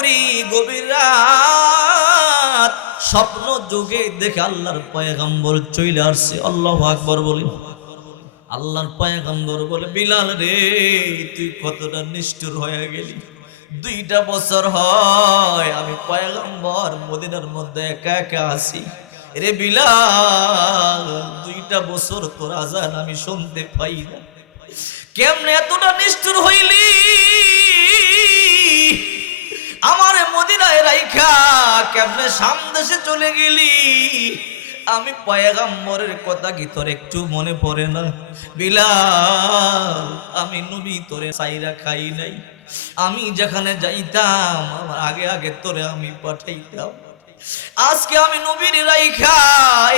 করি গভীর রাত স্বপ্ন যুগে দেখে আল্লাহর পয়গম্বর চলে আসছে। আল্লাহু আকবার বলি। আল্লাহর পয়গম্বর বলে, বিলাল রে তুই কতটা নিষ্ঠুর হয়ে গেলি। 2টা বছর হয় আমি পয়গম্বর মদিনার মধ্যে একা একা আছি রে বিলাল, 2টা বছর তোর আজান আমি শুনতে পাই না। কেমনে এতটা নিষ্ঠুর হইলি, আমার মদিনায় রাইখা কেমনে সামদেশে চলে গেলি। আমি পয়গম্বরের কথা কি তোর একটু মনে পড়ে না বিলাল? আমি নবী তোরে সাইরা খাই নাই, আমি যেখানে যাইতাম আমার আগে আগে তোরে আমি পাঠাইতাম। আজকে আমি নবীর রাইখা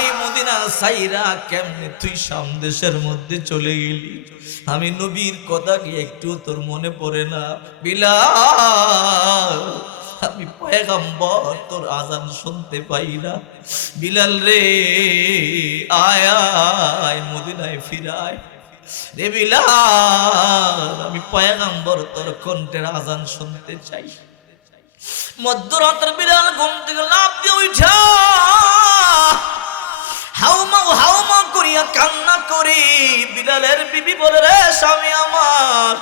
এই মদিনা সাইরা কেমনে তুই সামদেশের মধ্যে চলে গেলি? আমি নবীর কথা কি একটু তোর মনে পড়ে না বিলাল? আমি পয়গম্বর তোর আজান শুনতে পাই না। বিলাল রে আয় আয় মদিনায় ফিরায় রে বিলাল, আমি পয়গম্বর তোর কণ্ঠের আজান শুনতে চাই। মধ্যরাতের বিলাল ঘুম থেকে লাফ দিয়ে উঠা হাউমা করিয়া কান্না করে। বিলালের বিবি বলে, রে স্বামী আমার,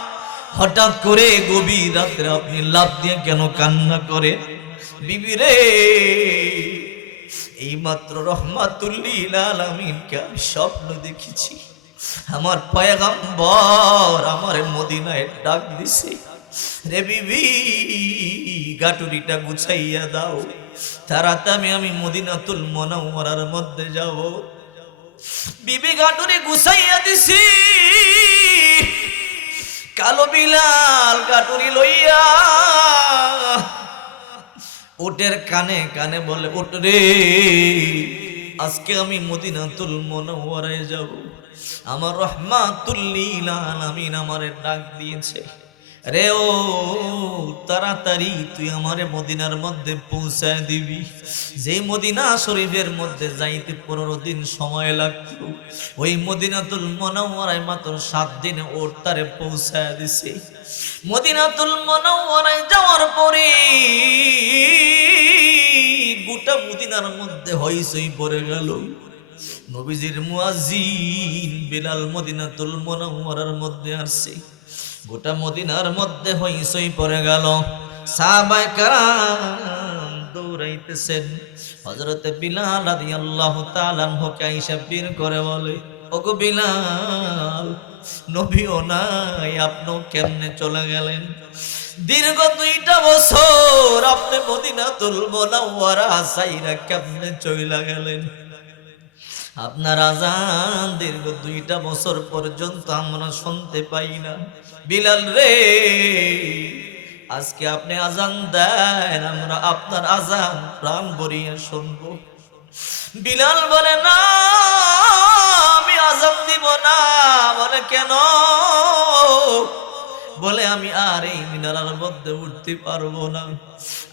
হঠাৎ করে গভীর রাত্রে আপনি লাফ দিয়ে কেন কান্না করে? বিবি রে, এইমাত্র রহমাতুল লিল আলামিনকে আমি স্বপ্ন দেখেছি, আমার পয়গম্বর আমার মদিনায় ডাক দিছে। রে বিবি গাটুরিটা গুছাইয়া দাও, তাড়াতাড়ি আমি মদিনাতুল মুনাওয়ারার মধ্যে যাব। বিবি গাটুরি গুছাইয়া দিছি, কালো বিলাল গাটুরি লইয়া উটের কানে কানে বলে, উঠ রে আজকে আমি মদিনাতুল মুনাওয়ারায় যাব, আমার রহমাতুল লিল আলামিন আমারে ডাক দিয়েছে। রে ও তাড়াতাড়ি তুই আমারে মদিনার মধ্যে পৌঁছায় দিবি। যে মদিনা শরীফের মধ্যে যাইতে 15 দিন সময় লাগতো, ওই মদিনাতুল মুনাওয়ারায় মাত্র 7 দিনে ওর তারে পৌঁছায় দিছে। মদিনাতুল মুনাওয়ারায় যাওয়ার পরে গোটা মদিনার মধ্যে হইচই পড়ে গেল। নবীজির মুয়াজ্জিন বিলাল মদিনাতুল মুনাওয়ারার মধ্যে আসছে, গোটা মদিনার মধ্যে হইচই পড়ে গেল। সাহাবায়ে কেরাম দৌড়াইতেছেন। হযরত বিলাল রাদিয়াল্লাহু তাআলা আনহুকে আয়েশা বের করে বলে, ওগো বিলাল, নবীও নাই, আপনি কেমনে চলে গেলেন? দীর্ঘ 2টা বছর আপনি মদিনাতুল মুনাওয়ারা সাইরা কেমনে চলে গেলেন? আপনার আজান দীর্ঘ 2টা বছর পর্যন্ত আমরা শুনতে পাই না। বিলাল রে, আজকে আপনি আজান দেন, আমরা আপনার আজান প্রাণ ভরিয়ে শুনবো। বিলাল বলে, না আমি আজান দিব না। বলে, কেন? বলে, আমি আর এই মিনারার মধ্যে উঠতে পারবো না।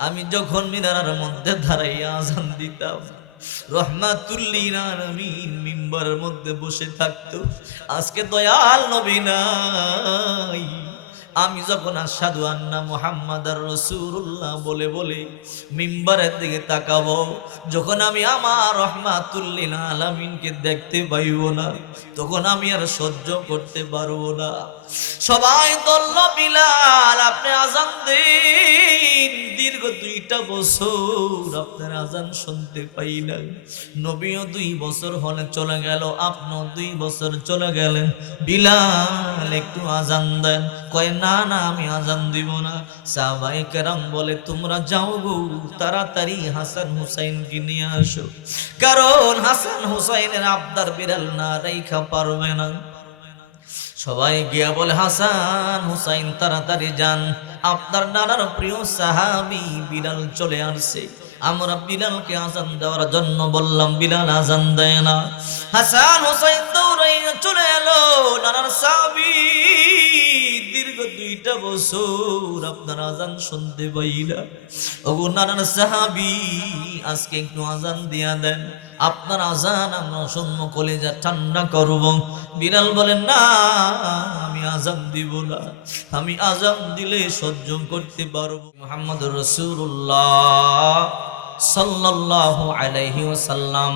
আমি যখন মিনারার মধ্যে দাঁড়াইয়া আজান দিতাম, রহমাতুল লিল আলামিন মিম্বরের মধ্যে বসে থাকতো। আজকে দয়াল নবী নাই। আমি যখন আশহাদু আন্না মুহাম্মাদার রাসূলুল্লাহ বলে বলে মিম্বরের দিকে তাকাবো, যখন আমি আমার রহমাতুল লিল আলামিনকে দেখতে পাইব না, তখন আমি আর সহ্য করতে পারবো না। সবাই বলল, বিলাল আপনি আজান দিন। দীর্ঘ 2টা বছর আপনার আজান শুনতে পাই না। নবীও 2 বছর হলে চলে গেল, আপনিও 2 বছর চলে গেলেন। বিলাল একটু আজান দেন। কয়, না না আমি আজান দিব না। সাহাবায়ে কেরাম বলে, তোমরা যাও গো, তাড়াতাড়ি হাসান হুসাইনকে নিয়ে আসো, কারণ হাসান হুসাইনের আবদার বিড়াল না রাইখা পারবে না। সবাই গিয়া বলে, হাসান হুসাইন তাড়াতাড়ি যান, আপনার নানার প্রিয় সাহাবী বিলাল চলে আসছে। আমরা বিলালকে আজান দেওয়ার জন্য বললাম, বিলাল আজান দেয় না। হাসান হুসাইন দৌড়াইয়া চলে এলো, নানার সাহাবী দীর্ঘ 2টা বছর আপনার আজান শুনতে পাই না। ওগো নানার সাহাবী, আজকে একটু আজান দিয়া দেন, আপনার আজান আমরা শুনবো, কলিজা ঠান্ডা করব। বিলাল বলেন, না আমি আমি আযান দিব না, আমি আযান দিলে সহ্য করতে পারবো। মুহাম্মদুর রাসূলুল্লাহ সাল্লাল্লাহু আলাইহি ওয়াসাল্লাম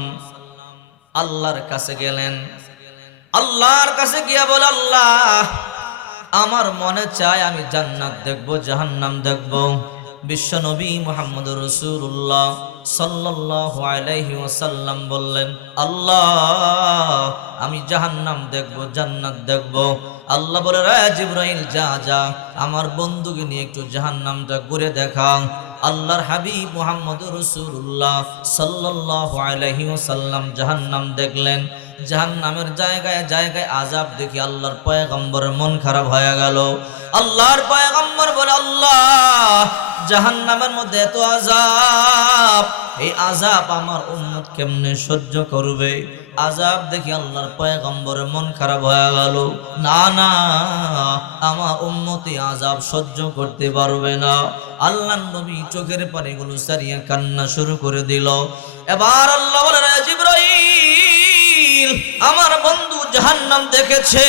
আল্লাহর কাছে গেলেন। আল্লাহর কাছে গিয়া বলে, আল্লাহ, আমার মনে চায় আমি জান্নাত দেখব, জাহান্নাম দেখব। বিশ্ব নবী মুহাম্মদুর রাসূলুল্লাহ সাল্লাল্লাহু আলাইহি ওয়াসাল্লাম বললেন, আল্লাহ, আমি জাহান্নাম দেখব, জান্নাত দেখব। আল্লাহ বলে, রে জিবরাইল, যা যা আমার বন্ধুকে নিয়ে একটু জাহান্নামটা ঘুরে দেখা। আল্লাহর হাবিব মুহাম্মদুর রাসূলুল্লাহ সাল্লাল্লাহু আলাইহি ওয়াসাল্লাম জাহান্নাম দেখলেন। জাহান্নামের জায়গায় জায়গায় আযাব দেখি আল্লাহর পয়গম্বরের মন খারাপ হয়ে গেল। আল্লাহর পয়গম্বর বলে, আল্লাহ, জাহান্নামের মধ্যে এত আযাব, এই আযাব আমার উম্মত কেমনে সহ্য করবে? আযাব দেখি আল্লাহর পয়গম্বরের মন খারাপ হয়ে গেল। না না, আমার উম্মতি আযাব সহ্য করতে পারবে না। আল্লাহর নবী চোখের পানিগুলো সারিয়ে কান্না শুরু করে দিল। এবার আল্লাহ বলে, জিবরাইল, আমার বন্ধু জাহান্নাম দেখেছে,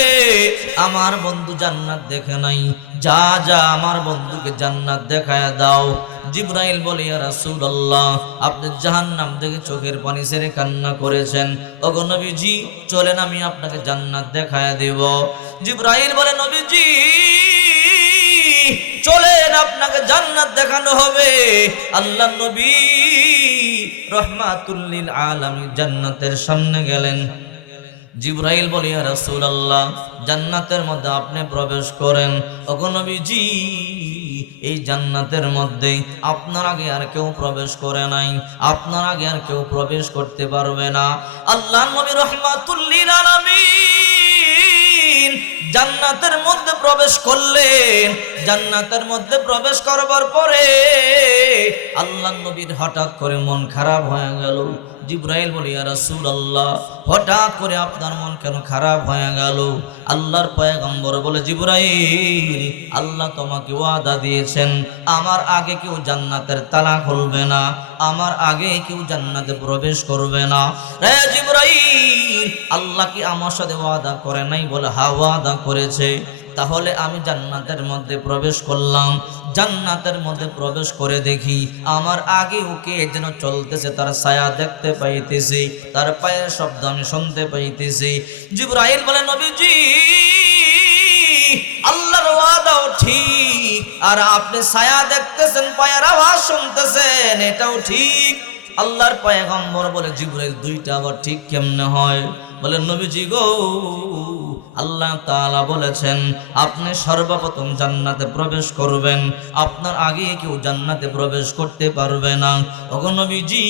আমার বন্ধু জান্নাত দেখে নাই। যা যা আমার বন্ধুকে জান্নাত দেখায় দাও। জিবরাইল বলে, ইয়া রাসূলুল্লাহ, আপনি জাহান্নাম দেখে চোখের পানি ছেড়ে কান্না করেছেন, ওগো নবীজি, চলেন আমি আপনাকে জান্নাত দেখায় দেব। জিবরাইল বলে, নবীজি, চলেন, আপনাকে জান্নাত দেখানো হবে। আল্লাহ নবী রাহমাতুল লিল আলামিন জান্নাতের সামনে গেলেন। জিবরাইল বলে, ইয়া রাসূলুল্লাহ, জান্নাতের মধ্যে আপনি প্রবেশ করেন। ওগো নবীজি, এই জান্নাতের মধ্যে আপনার আগে আর কেউ প্রবেশ করে নাই, আপনার আগে আর কেউ প্রবেশ করতে পারবে না। আল্লাহ নবী রাহমাতুল লিল আলামিন জান্নাতের মধ্যে প্রবেশ করলেন। জান্নাতের মধ্যে প্রবেশ করবার পরে আল্লাহ নবীর হঠাৎ করে মন খারাপ হয়ে গেল। জিবরাইল বলে, ইয়া রাসূলুল্লাহ, হঠাৎ করে আপনার মন কেন খারাপ হয়ে গেল? আল্লাহর পয়গম্বর বলে, জিবরাইল, আল্লাহ তোমাকে ওয়াদা দিয়েছেন, আমার আগে কেউ জান্নাতের তালা খুলবে না, আমার আগে কেউ জান্নাতে প্রবেশ করবে না। রে জিবরাইল, আল্লাহ কি আমার সাথে ওয়াদা করে নাই? বলে, হ্যাঁ, ওয়াদা করেছে। তাহলে আমি জান্নাতের মধ্যে প্রবেশ করলাম। জান্নাতের মধ্যে প্রবেশ করে দেখি আমার আগে ওকে যেন চলতেছে, তার ছায়া দেখতে পাইতেছি, তার পায়ের শব্দ আমি শুনতে পাইতেছি। জিবরাইল বলে, নবীজি, আল্লাহর ওয়াদাও ঠিক, আর আপনি ছায়া দেখতেছেন, পায়ের আওয়াজ শুনতেছেন, এটাও ঠিক। আল্লাহর পয়গম্বর বলে, জিবরাইল, দুইটা আবার ঠিক কেমনে হয়? বলে, নবীজি গো, আল্লাহ তাআলা বলেছেন আপনি সর্বপ্রথম জান্নাতে প্রবেশ করবেন, আপনার আগে কেউ জান্নাতে প্রবেশ করতে পারবে না। ওগো নবীজি,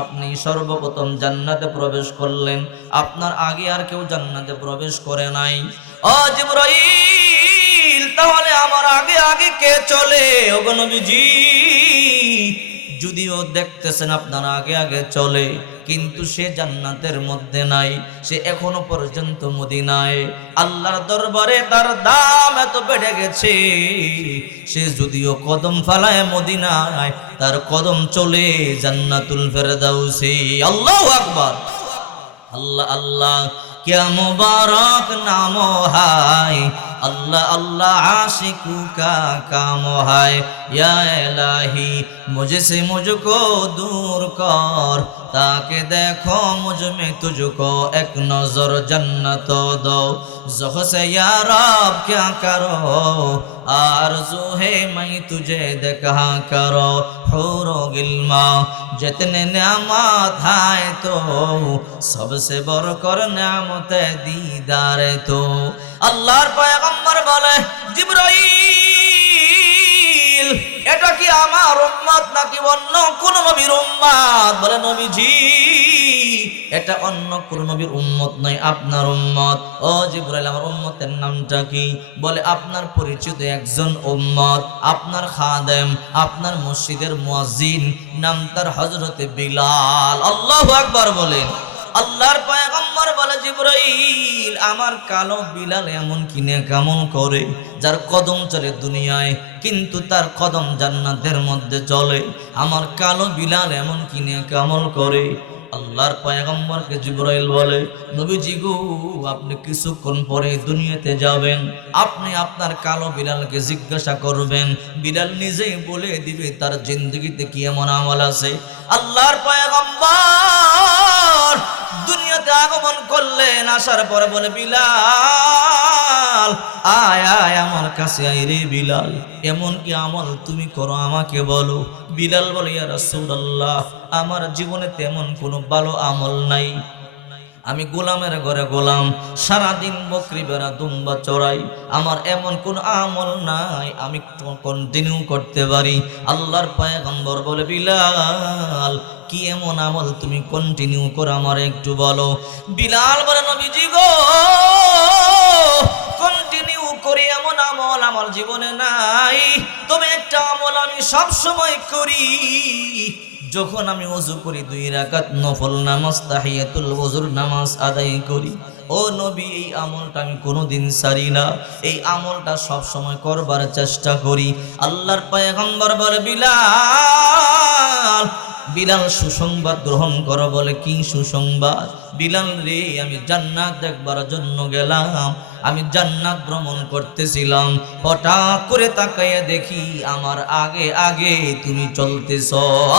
আপনি সর্বপ্রথম জান্নাতে প্রবেশ করলেন, আপনার আগে আর কেউ জান্নাতে প্রবেশ করে নাই। ও জিবরাইল, তাহলে আমার আগে আগে কে চলে? ওগো নবীজি, যদিও দেখতেছেন আপনার আগে আগে চলে, কিন্তু সে জান্নাতের মধ্যে নাই, সে এখনো পর্যন্ত মদিনায়। আল্লাহর দরবারে তার দাম এত বেড়ে গেছে, সে যদিও কদম ফালায় মদিনায়, তার কদম চলে জান্নাতুল ফেরদাউসে। আল্লাহু আকবার। আল্লাহ আল্লাহ, क्या मुबारक नाम है, अल्लाह अल्लाह आशिकू का काम है। या इलाही, मुझसे मुझको दूर कर, ताकि देखो मुझ में तुझको एक नजर जन्नत दो। ज़ुख से या रब क्या करो, आरज़ू है मैं तुझे देखा करो। हूरो गिल्मा जितने नेमत है तो सबसे बढ़कर नेमत दीदार तो। আল্লাহর পয়গম্বর বলে, জিবরাইল, এটা কি আমার উম্মত নাকি অন্য কোন নবীর উম্মত? বলে, নবীজি, এটা অন্য কোন নবীর উম্মত নয়, আপনার উম্মত। ও জিবরাইল, আমার উম্মতের নামটা কি? বলে, আপনার পরিচিত একজন উম্মত, আপনার খাদেম, আপনার মসজিদের মুয়াজ্জিন, নাম তার হযরতে বিলাল। আল্লাহু আকবার বলেন। আল্লাহর পয়গম্বর বলে, জিবরাইল, আমার কালো বিলাল এমন কিনে কেমন করে, যার কদম চলে দুনিয়ায় কিন্তু তার কদম জান্নাতের মধ্যে চলে। আমার কালো বিলাল এমন কিনে কেমন করে, আল্লাহর পয়গম্বরকে জিবরাইল বলে, নবীজি গো, আপনি কিছুক্ষণ পরে দুনিয়াতে যাবেন, আপনি আপনার কালো বিলালকে জিজ্ঞাসা করবেন, বিলাল নিজেই বলে দিবে তার জিন্দগিতে কি এমন আমল আছে। আল্লাহর পয়গম্বর দুনিয়াতে আগমন করলেন, আসার পরে বলে, বিলাল আয় আয় আমার কাছে আয় রে বিলাল, এমন কি আমল তুমি করো আমাকে বলো। বিলাল বলে, ইয়া রাসূলুল্লাহ, আমার জীবনে তেমন কোনো ভালো আমল নাই, আমি গোলামের ঘরে গোলাম, সারাদিন বকরি বেড়া দুম্বা চড়াই, আমার এমন কোন আমল নাই আমি কন্টিনিউ করতে পারি। আল্লাহর পয়গম্বর বলে, বিলাল কি এমন আমল তুমি কন্টিনিউ করো আমার একটু বলো। বিলাল বলে, নবীজি গো, কন্টিনিউ করি এমন আমল আমার জীবনে নাই, তবে একটা আমল আমি সব সময় করি, যখন আমি ওযু করি 2 রাকাত নফল নামাজ তাহিয়াতুল ওযুর নামাজ আদায় করি। ও নবী, এই আমলটা আমি কোনোদিন ছাড়ি না, এই আমলটা সব সময় করবার চেষ্টা করি। আল্লাহর পয়গম্বর বলে, বিলাল বিলাল সুসংবাদ গ্রহণ করো। বলে, কি সুসংবাদ? বিলাল রে, আমি জান্নাত দেখবার জন্য গেলাম, আমি জান্নাত ভ্রমণ করতেছিলাম, হঠাৎ করে তাকাইয়া দেখি আমার আগে আগে তুমি চলতেছ।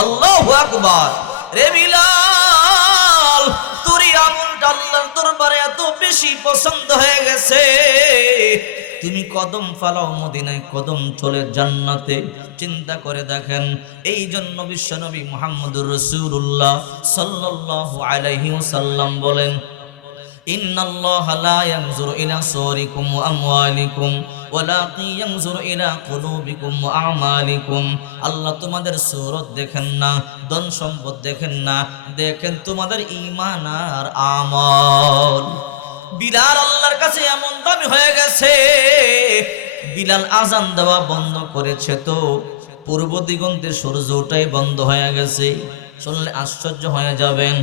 আল্লাহু আকবার। রে বিলাল, তোর আমলটা আল্লাহর দরবারে এত বেশি পছন্দ হয়ে গেছে, তুমি কদম ফালাও মদিনায়, কদম চলে জান্নাতে। চিন্তা করে দেখেন, এই জন্য বিশ্বনবী মুহাম্মদুর রাসূলুল্লাহ সাল্লাল্লাহু আলাইহি ওয়াসাল্লাম বলেন, ইন্নাল্লাহা লা ইয়ানজুরু ইলা সুওয়ারিকুম ওয়া আমওয়ালিকুম ওয়ালাকিন ইয়ানজুরু ইলা কুলুবিকুম ওয়া আমালিকুম। আল্লাহ তোমাদের সূরত দেখেন না, ধন সম্পদ দেখেন না, দেখেন তোমাদের ঈমান আর আমল। বিলাল আল্লাহর কাছে এমন দামি হয়ে গেছে, বিলাল আজান দেওয়া বন্ধ করেছে তো পূর্ব দিগন্তে সূর্য ওঠাই বন্ধ হয়ে গেছে। শুনলে আশ্চর্য হয়ে যাবেন,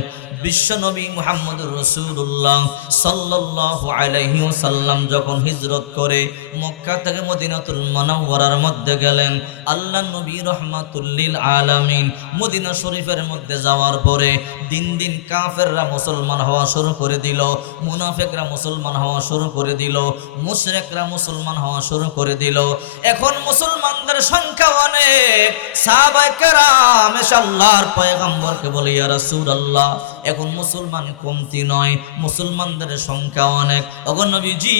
বিশ্বনবী মুহাম্মদুর রাসূলুল্লাহ সাল্লাল্লাহু আলাইহি ওয়াসাল্লাম যখন হিজরত করে মক্কা থেকে মদিনাতুল মুনাওয়ারার মধ্যে গেলেন, আল্লাহর নবী রাহমাতুল লিল আলামিন মদিনা শরীফের মধ্যে যাওয়ার পরে দিন দিন কাফেররা মুসলমান হওয়া শুরু করে দিল, মুনাফিকরা মুসলমান হওয়া শুরু করে দিল, মুশরিকরা মুসলমান হওয়া শুরু করে দিল। এখন মুসলমানদের সংখ্যা অনেক। সাহাবায়ে কেরাম এসে আল্লাহর পয়গম্বরকে বলে, ইয়া রাসূলুল্লাহ, এখন মুসলমান কমতি নয়, মুসলমানদের সংখ্যা অনেক। ওগো নবীজি,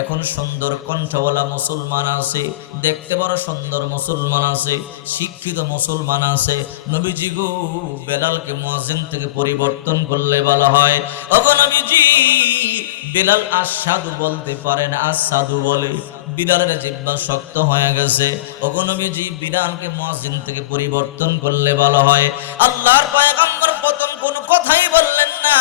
এখন সুন্দর কণ্ঠওয়ালা মুসলমান আছে, দেখতে বড় সুন্দর মুসলমান আছে, শিক্ষিত মুসলমান আছে। নবীজি গো, বেলালকে মুয়াজ্জিন থেকে পরিবর্তন করলে ভালো হয়। ওগো নবীজি, বেলাল আশহাদু বলতে পারে না, আশহাদু বলে। বিলালের জিহ্বা শক্ত হয়ে গেছে। ওগো নবীজি, বিলালকে মুয়াজ্জিন থেকে পরিবর্তন করলে ভালো হয়। আল্লাহর পয়গম্বর প্রথম কোনো কথাই বললেন না।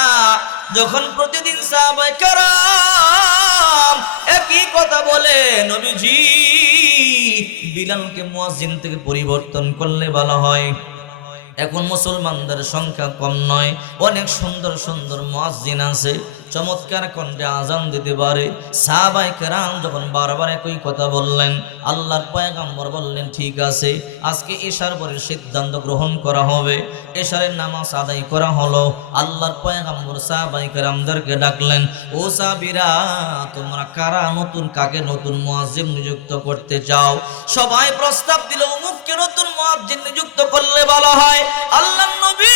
যখন প্রতিদিন সাহাবায়ে কেরাম একই কথা বলে, নবীজি বিলালকে মুয়াজ্জিন থেকে পরিবর্তন করলে ভালো হয়। এখন মুসলমানদের সংখ্যা কম নয়, অনেক সুন্দর সুন্দর মুয়াজ্জিন আছে, চমৎকার কণ্ঠে আজান দিতে পারে। সাহাবায়ে কেরাম যখন বারবার একই কথা বললেন, আল্লাহর পয়গম্বর বললেন, ঠিক আছে, আজকে এশার পরে সিদ্ধান্ত গ্রহণ করা হবে। এশারের নামাজ আদায় করা হলো। আল্লাহর পয়গম্বর সাহাবায়ে কেরামদেরকে ডাকলেন, ও সাহাবীরা, তোমরা কারা কাকে নতুন মুয়াজ্জিন নিযুক্ত করতে চাও? সবাই প্রস্তাব দিল, অমুককে নতুন মুয়াজ্জিন নিযুক্ত করলে ভালো হয়। আল্লাহর নবী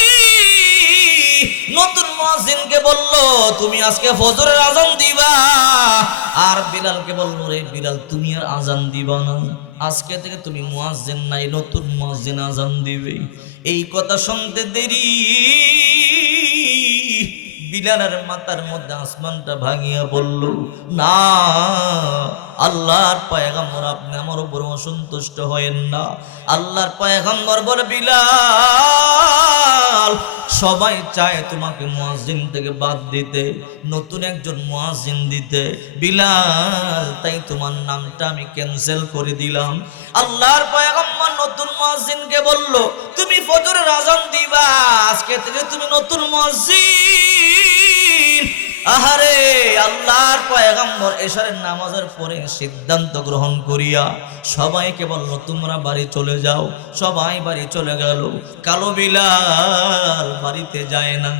নতুন মুয়াজ্জিনকে বলল, তুমি আজকে ফজরের আজান দিবা। আর বিলালকে বলল, রে বিলাল, তুমি আর আজান দিবা না, আজকে থেকে তুমি মুয়াজ্জিন নাই, নতুন মুয়াজ্জিন আজান দিবে। এই কথা শুনতে দেরি, বিলালের মাথার মধ্যে আসমানটা ভাঙিয়া বলল, না, আল্লাহর পয়গম্বর, আপনি আমার উপর অসন্তুষ্ট হয়েন না। আল্লাহর পয়গম্বর বলে, বিলাল, সবাই চায় তোমাকে মুয়াজ্জিন থেকে বাদ দিতে, নতুন একজন মুয়াজ্জিন দিতে। বিলাল, তাই তোমার নামটা আমি ক্যান্সেল করে দিলাম। আল্লাহর পয়গম্বর নতুন মুয়াজ্জিনকে বলল, তুমি ফজরের আজান দিবা, আজকে থেকে তুমি নতুন মুয়াজ্জিন। আহারে আল্লাহর পয়গম্বর এশারের নামাজের পরে সিদ্ধান্ত গ্রহণ করিয়া সবাইকে বলল তোমরা বাড়ি চলে যাও। সবাই বাড়ি চলে গেল। কালো বিলাল বাড়িতে যায় না,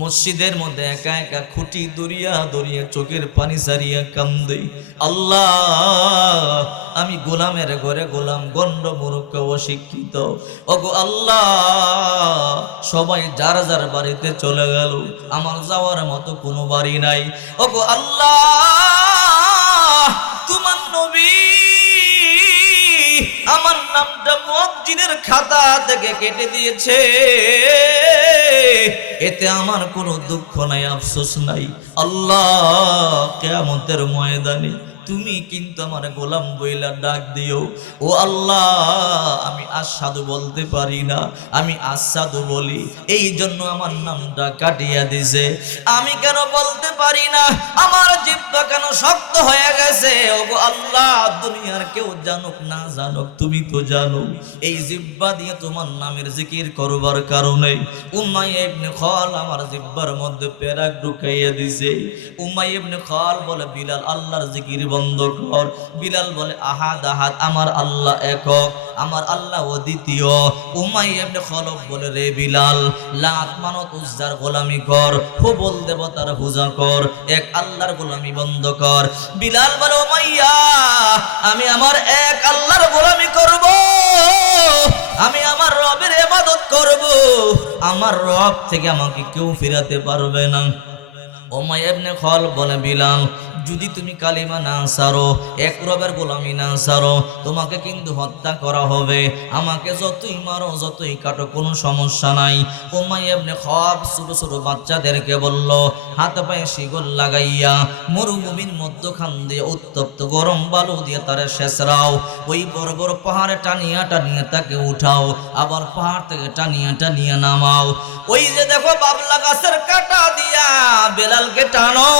মসজিদের মধ্যে একা একা খুঁটি দরিয়া দরিয়া চোখের পানি সারিয়া কান্দে। আল্লাহ, আমি গোলামের ঘরে গোলাম, গণ্ড মূর্খ অশিক্ষিত। ওগো আল্লাহ, সবাই যার যার বাড়িতে চলে গেল, আমার যাওয়ার মতো কোনো বাড়ি নাই। ওগো আল্লাহ, তোমার নবী আমার নামটা মুয়াজ্জিনের খাতা থেকে কেটে দিয়েছে, এতে আমার কোনো দুঃখ নাই, আফসোস নাই। আল্লাহ, কিয়ামতের ময়দানে তুমি কিন্তু আমার গোলাম বইলা ডাক দিও। ও আল্লাহ, আমি আসাদু বলতে পারি না, আমি আসাদু বলি, এই জন্য আমার নামটা কাটিয়া দিছে। আমি কেন বলতে পারি না, আমার জিহ্বা কেন শক্ত হয়ে গেছে। ওগো আল্লাহ, দুনিয়ার কেউ জানুক না জানুক, তুমি তো জানো। এই জিহ্বা দিয়ে তোমার নামের জিকির করবার কারণে উমাইয়া ইবনে খাল আমার জিহ্বার মধ্যে পেরাক ঢুকাইয়া দিছে। উমাইয়া ইবনে খাল বলে, বিলাল আল্লাহর জিকির বন্ধ কর। বিলাল বলে, আহাদ আহাদ, আমার আল্লাহ একক, আমার আল্লাহ অদ্বিতীয়। উমাইয়া ইবনে খালব বলে, রে বিলাল, লাত মানত উজ্জার গোলামি কর, হুবল দেবতার পূজা কর, এক আল্লাহর গোলামি বন্ধ কর। বিলাল বলে, উমাইয়া, আমি আমার এক আল্লাহর গোলামি করব, আমি আমার রবের ইবাদত করব, আমার রব থেকে আমাকে কেউ ফিরাতে পারবে না। উমাইয়া ইবনে খালব বলে, বিলাল, যদি তুমি কালিমা না ছাড়ো, এক রবের গোলামি না ছাড়ো, তোমাকে কিন্তু হত্যা করা হবে। আমাকে যতই মারো যতই কাটো কোনো সমস্যা নাই। উমাইয়া ইবনে খালব ছোট ছোট বাচ্চাদেরকে বলল, হাত পায়ে শিকল লাগাইয়া মরুভূমির মধ্যখান দিয়ে উত্তপ্ত গরম বালু দিয়ে তারে শেষরাও, ওই বড় বড় পাহাড়ে টানিয়া টানিয়া তাকে উঠাও, আবার পাহাড় থেকে টানিয়া টানিয়া নামাও। ওই যে দেখো বাবলা গাছের কাটা দিয়া বেলালকে টানো।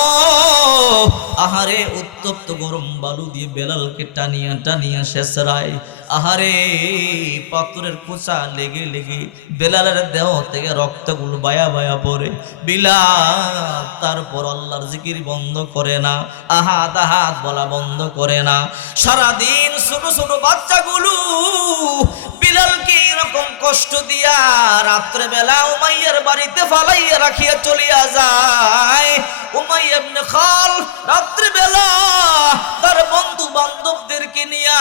আহারে, উত্তপ্ত গরম বালু দিয়ে বেলালকে টানিয়া টানিয়া শেষরায়। আহারে, পাথরের কোচা লেগে লেগে বেলালের দেহ থেকে রক্তগুলো বায়া বায়া পড়ে। বিলাল তারপর আল্লাহর জিকির বন্ধ করে না, আহাদ আহাদ বলা বন্ধ করে না। সারাদিন ছোট ছোট বাচ্চাগুলো বিলালকে এরকম কষ্ট দিয়া রাত্রে বেলা উমাইয়ার বাড়িতে ফালাইয়া রাখিয়া চলিয়া যায়। উমাইয়া ইবনে খাল রাত্রে বেলা তার বন্ধু বান্ধবদেরকে নিয়া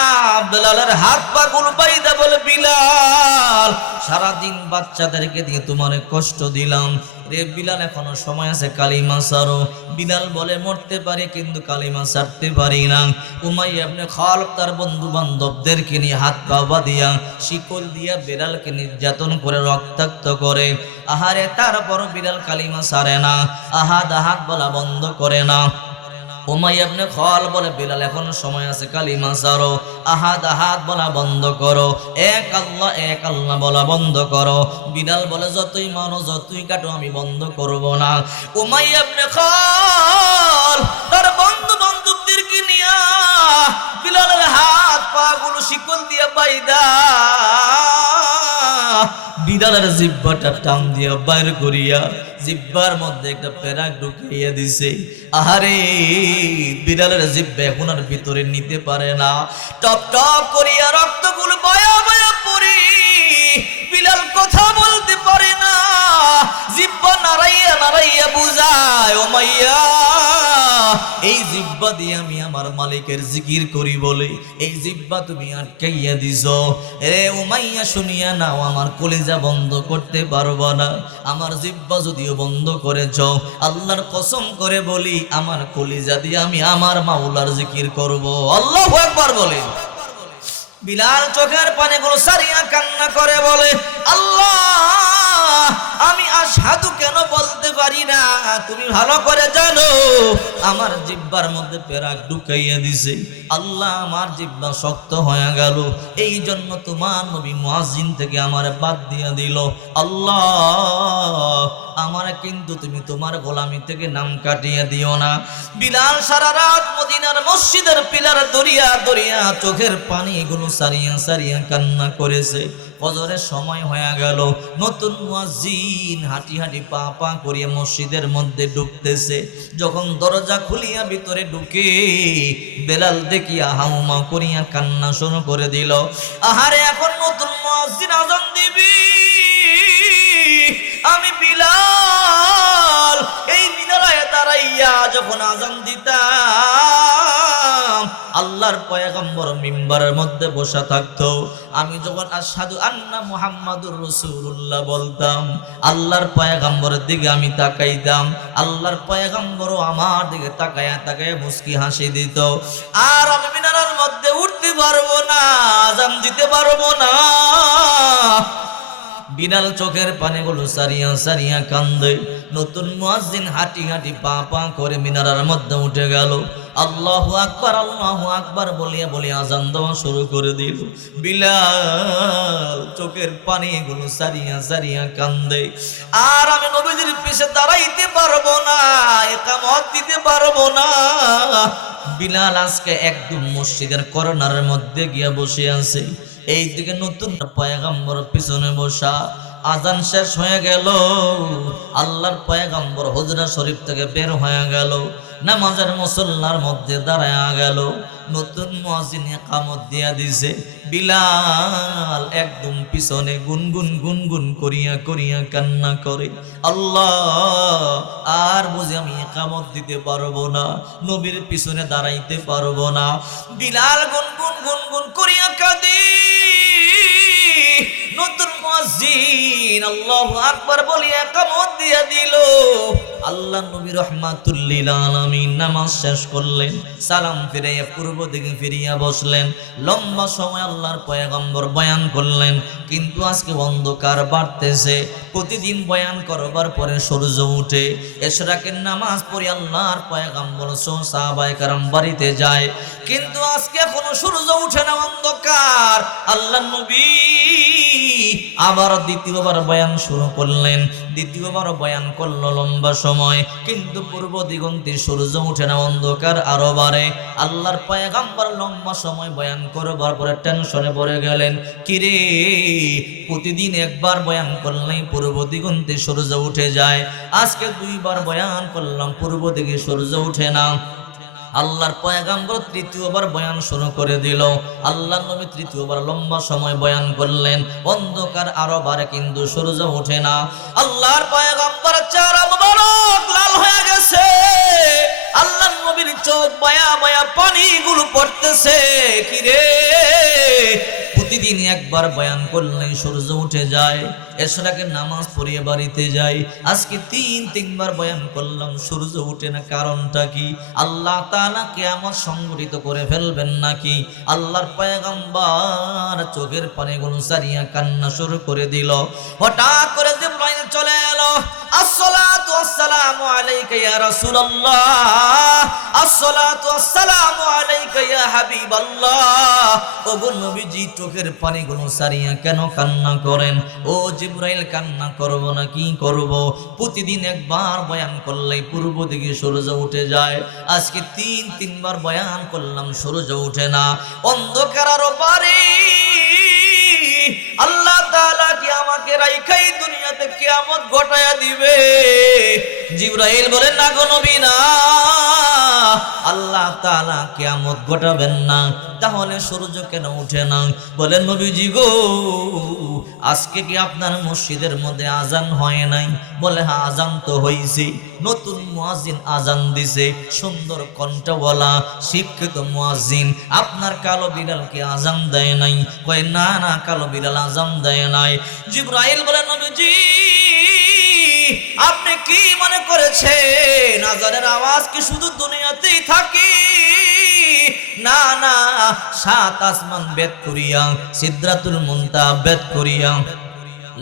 বেলালের হাত পা গুলো বাইদা বলে, বিলাল, সারাদিন বাচ্চাদেরকে দিয়ে তোমারে কষ্ট দিলাম রে বিলাল, এখনো সময় আছে, কালিমা ছাড়ো। বিলাল বলে, মরতে পারি কিন্তু কালিমা ছাড়তে পারি না। উমাইয়া ইবনে খালব তার বন্ধু বান্ধবদেরকে নিয়ে হাত পা বাঁধিয়া শিকল দিয়া বিলালকে নির্যাতন করে রক্তাক্ত করে। আহারে, তারপর বিলাল কালিমা ছাড়ে না, আহাদ আহাদ বলা বন্ধ করে না। উমাইয়া ইবনে খালব বলে, বিলাল, এখনো সময় আছে, কালিমা ছাড়ো, আহাদ আহাদ বলা বন্ধ করো, এক আল্লাহ বলা বন্ধ করো। বিলাল বলে, যতই মানো যতই কাটো আমি বন্ধ করব না। উমাইয়া ইবনে খালব তার বন্ধু বান্ধবদেরকে নিয়া বিলালের হাত পা গুলো শিকল দিয়ে বাইদা বিলালের জিহ্বাটা টান দিয়া বাইর করিয়া জিহ্বার মধ্যে একটা পেরাক ঢুকাইয়া দিছে। আহারে, বিলালের জিহ্বা এখন আর ভিতরে নিতে পারে না, টপ টপ করিয়া রক্তগুলো বয়া বয়া পড়ে বিলাল কথা বলতে পারে না। জিহ্বা নাড়াইয়া নাড়াইয়া বুঝায়, উমাইয়া, এই জিহ্বা দিয়ে আমি আমার মালিকের জিকির করি বলে এই জিহ্বা তুমি আটকাইয়া দিছ। রে উমাইয়া, শুনিয়া নাও, আমার কলিজা বন্ধ করতে পারবো না। আমার জিহ্বা যদিও বন্ধ করেছ, আল্লাহর কসম করে বলি, আমার কলিজা দিয়ে আমি আমার মাওলার জিকির করব। আল্লাহু আকবার বলে। বিলাল চোখের পানিগুলো সারিয়া কান্না করে বলে, আল্লাহ, আমি আশহাদু কেন বলতে পারি না? তুমি ভালো করে জানো আমার জিহ্বার মধ্যে পেরাক ঢুকাইয়া দিছে। আল্লাহ, আমার জিহ্বা শক্ত হয়ে গেল, এই জন্য তোমার নবী মুয়াজ্জিন থেকে আমার বাদ দিয়া দিল। আল্লাহ, আমার কিন্তু তুমি তোমার গোলামি থেকে নাম কাটিয়ে দিও না। বিলাল সারা রাত মদিনার মসজিদের পিলার দরিয়া দরিয়া চোখের পানিগুলো সারিয়া সারিয়া কান্না করেছে। ফজরের সময় হয়ে গেল, নতুন মুয়াজ্জিন হাঁটি হাঁটি পা পা করিয়া মসজিদের মধ্যে ঢুকতেছে। যখন দরজা খুলিয়া ভিতরে ঢুকে বেলাল দেখিয়া হাউমা করিয়া কান্না শুরু করে দিল। আহারে, এখন নতুন মুয়াজ্জিন আযান দিবি, আমি বিলাল এই মিনারায় দাঁড়াইয়া যখন আযান দিতাম, আল্লাহর পয়গম্বর মিম্বারের মধ্যে বসা থাকতো। আমি যখন আশহাদু আন্না মুহাম্মাদুর রাসূলুল্লাহ বলতাম, আল্লাহর পয়গম্বরের দিকে আমি তাকাইতাম, আল্লাহর পয়গম্বরও আমার দিকে তাকায়া তাকায়া মুস্কি হাসি দিত। আর আমি মিনারের মধ্যে উঠতে পারবো না, আযান দিতে পারবো না। বিলাল চোখের পানিগুলো সারিয়া সারিয়া কান্দে। নতুন মুয়াজ্জিন হাঁটি হাঁটি পা পা করে মিনারার মধ্যে উঠে গেল। আল্লাহু আকবার বলিয়া বলিয়া আযান দেওয়া শুরু করে দিল। বিলাল চোখের পানিগুলো সারিয়া সারিয়া কান্দে। আর আমি নবীজির পিছে দাঁড়াইতে পারবো না, ইকামত দিতে পারবো না। বিলাল আজকে একদম মসজিদের কর্নারের মধ্যে গিয়া বসে আছে। এইদিকে নতুন পয়গম্বর পিছনে বসা। আজান শেষ হয়ে গেল, আল্লাহর পয়গম্বর হুজরা শরীফ থেকে বের হয়ে গেল, নামাজের মুসল্লার মধ্যে দাঁড়ায়া গেল। নতুন মুয়াজ্জিন ইকামত দিয়া দিছে। বিলাল একদম পিছনে গুনগুন গুনগুন করিয়া করিয়া কান্না করে, আল্লাহ আর বুঝি আমি ইকামত দিতে পারবো না, নবীর পিছনে দাঁড়াইতে পারবো না। বিলাল গুনগুন গুনগুন করিয়া কাঁদে। নতুন মুয়াজ্জিন আল্লাহু আকবার বলিয়া ইকামত দিয়া দিল। আল্লাহ নবী রাহমাতুল লিল আলামিন নামাজ শেষ করলেন, সালাম ফিরাইয়া পূর্ব দিকে ফিরিয়া বসলেন। লম্বা সময় আল্লাহর পয়গম্বর বয়ান করলেন, কিন্তু আজকে অন্ধকার বাড়তেছে। প্রতিদিন বয়ান করবার পরে সূর্য উঠে, ইশরাকের নামাজ পড়ে আল্লাহর পয়গম্বর সাহাবায়ে কেরাম বাড়িতে যায়, কিন্তু আজকে এখনো সূর্য উঠে না, অন্ধকার। আল্লাহ নবী আবার দ্বিতীয়বার বয়ান শুরু করলেন। দ্বিতীয়বার বয়ান করলো লম্বা সময়, কিন্তু পূর্ব দিগন্তে সূর্য উঠে না, অন্ধকার আরো বাড়ে। আল্লাহর পয়গম্বর লম্বা সময় বয়ান করবার পরে টেনশনে পড়ে গেলেন, কিরে প্রতিদিন একবার বয়ান করলেই পূর্ব দিগন্তে সূর্য উঠে যায়, আজকে দুইবার বয়ান করলাম পূর্ব দিকে সূর্য উঠে না। আল্লাহর পয়গম্বর তৃতীয়বার বয়ান শুরু করে দিল। আল্লাহ নবী তৃতীয়বার লম্বা সময় বয়ান করলেন, অন্ধকার আরো বাড়ে কিন্তু সূর্য ওঠে না। আল্লাহর পয়গম্বর চেহারা মুবারক লাল হয়ে গেছে। আল্লাহ নবীর চোখ বয়া বয়া পানিগুলো পড়তেছে। কিরে প্রতিদিন একবার বয়ান করলেই সূর্য উঠে যায়, ইশরাকের নামাজ পড়িয়ে বাড়িতে যাই, আজকে তিনবার বয়ান করলাম সূর্য উঠে না, কারণটা কি? আল্লাহ তাআলা কিয়ামত সংঘটিত করে ফেলবেন নাকি? আল্লাহর পয়গম্বর চোখের পানিগুলো সারিয়া কান্না শুরু করে দিল। হঠাৎ করে জিবরাইল চলে এলো, আসসালাতু ওয়াসসালামু আলাইকা ইয়া রাসূলুল্লাহ, আসসালাতু ওয়াসসালামু আলাইকা ইয়া হাবিবাল্লাহ। ওগো নবীজি চোখের পানিগুলো সারিয়া কেন কান্না করেন? ও জিবরাইল, কান্না করব না কি করব? প্রতিদিন একবার বয়ান করলেই পূর্ব দিকে সূর্য উঠে যায়, আজকে তিনবার বয়ান করলাম সূর্য উঠে না, অন্ধকার আরো বাড়ে। আল্লাহ তাআলা কি আমাকে রাইখাই দুনিয়াতে কিয়ামত ঘটায়া দিবে? জিবরাইল বলে, না গো নবী না, আল্লাহ তাআলা কিয়ামত ঘটাবেন না। তাহলে সূর্য কেন উঠে না? বলে, নবীজি গো, আজকে কি আপনার মসজিদের মধ্যে আজান হয় নাই? বলে, হ্যাঁ আজান তো হইছে। নতুন মুয়াজ্জিন আজান দিছে, সুন্দর কণ্ঠওয়ালা শিক্ষিত মুয়াজ্জিন। আপনার কালো বিড়াল কি আজান দেয় নাই? কয়, না না, কালো বিড়াল আজান দেয় নাই। জিবরাইল বলে, নবীজি আপনি কি মনে করেছেন আজানের আওয়াজ কি শুধু দুনিয়াতেই থাকে? না না, সাত আসমান বেদ করিয়া, সিদরাতুল মুনতাহা বেদ করিয়া,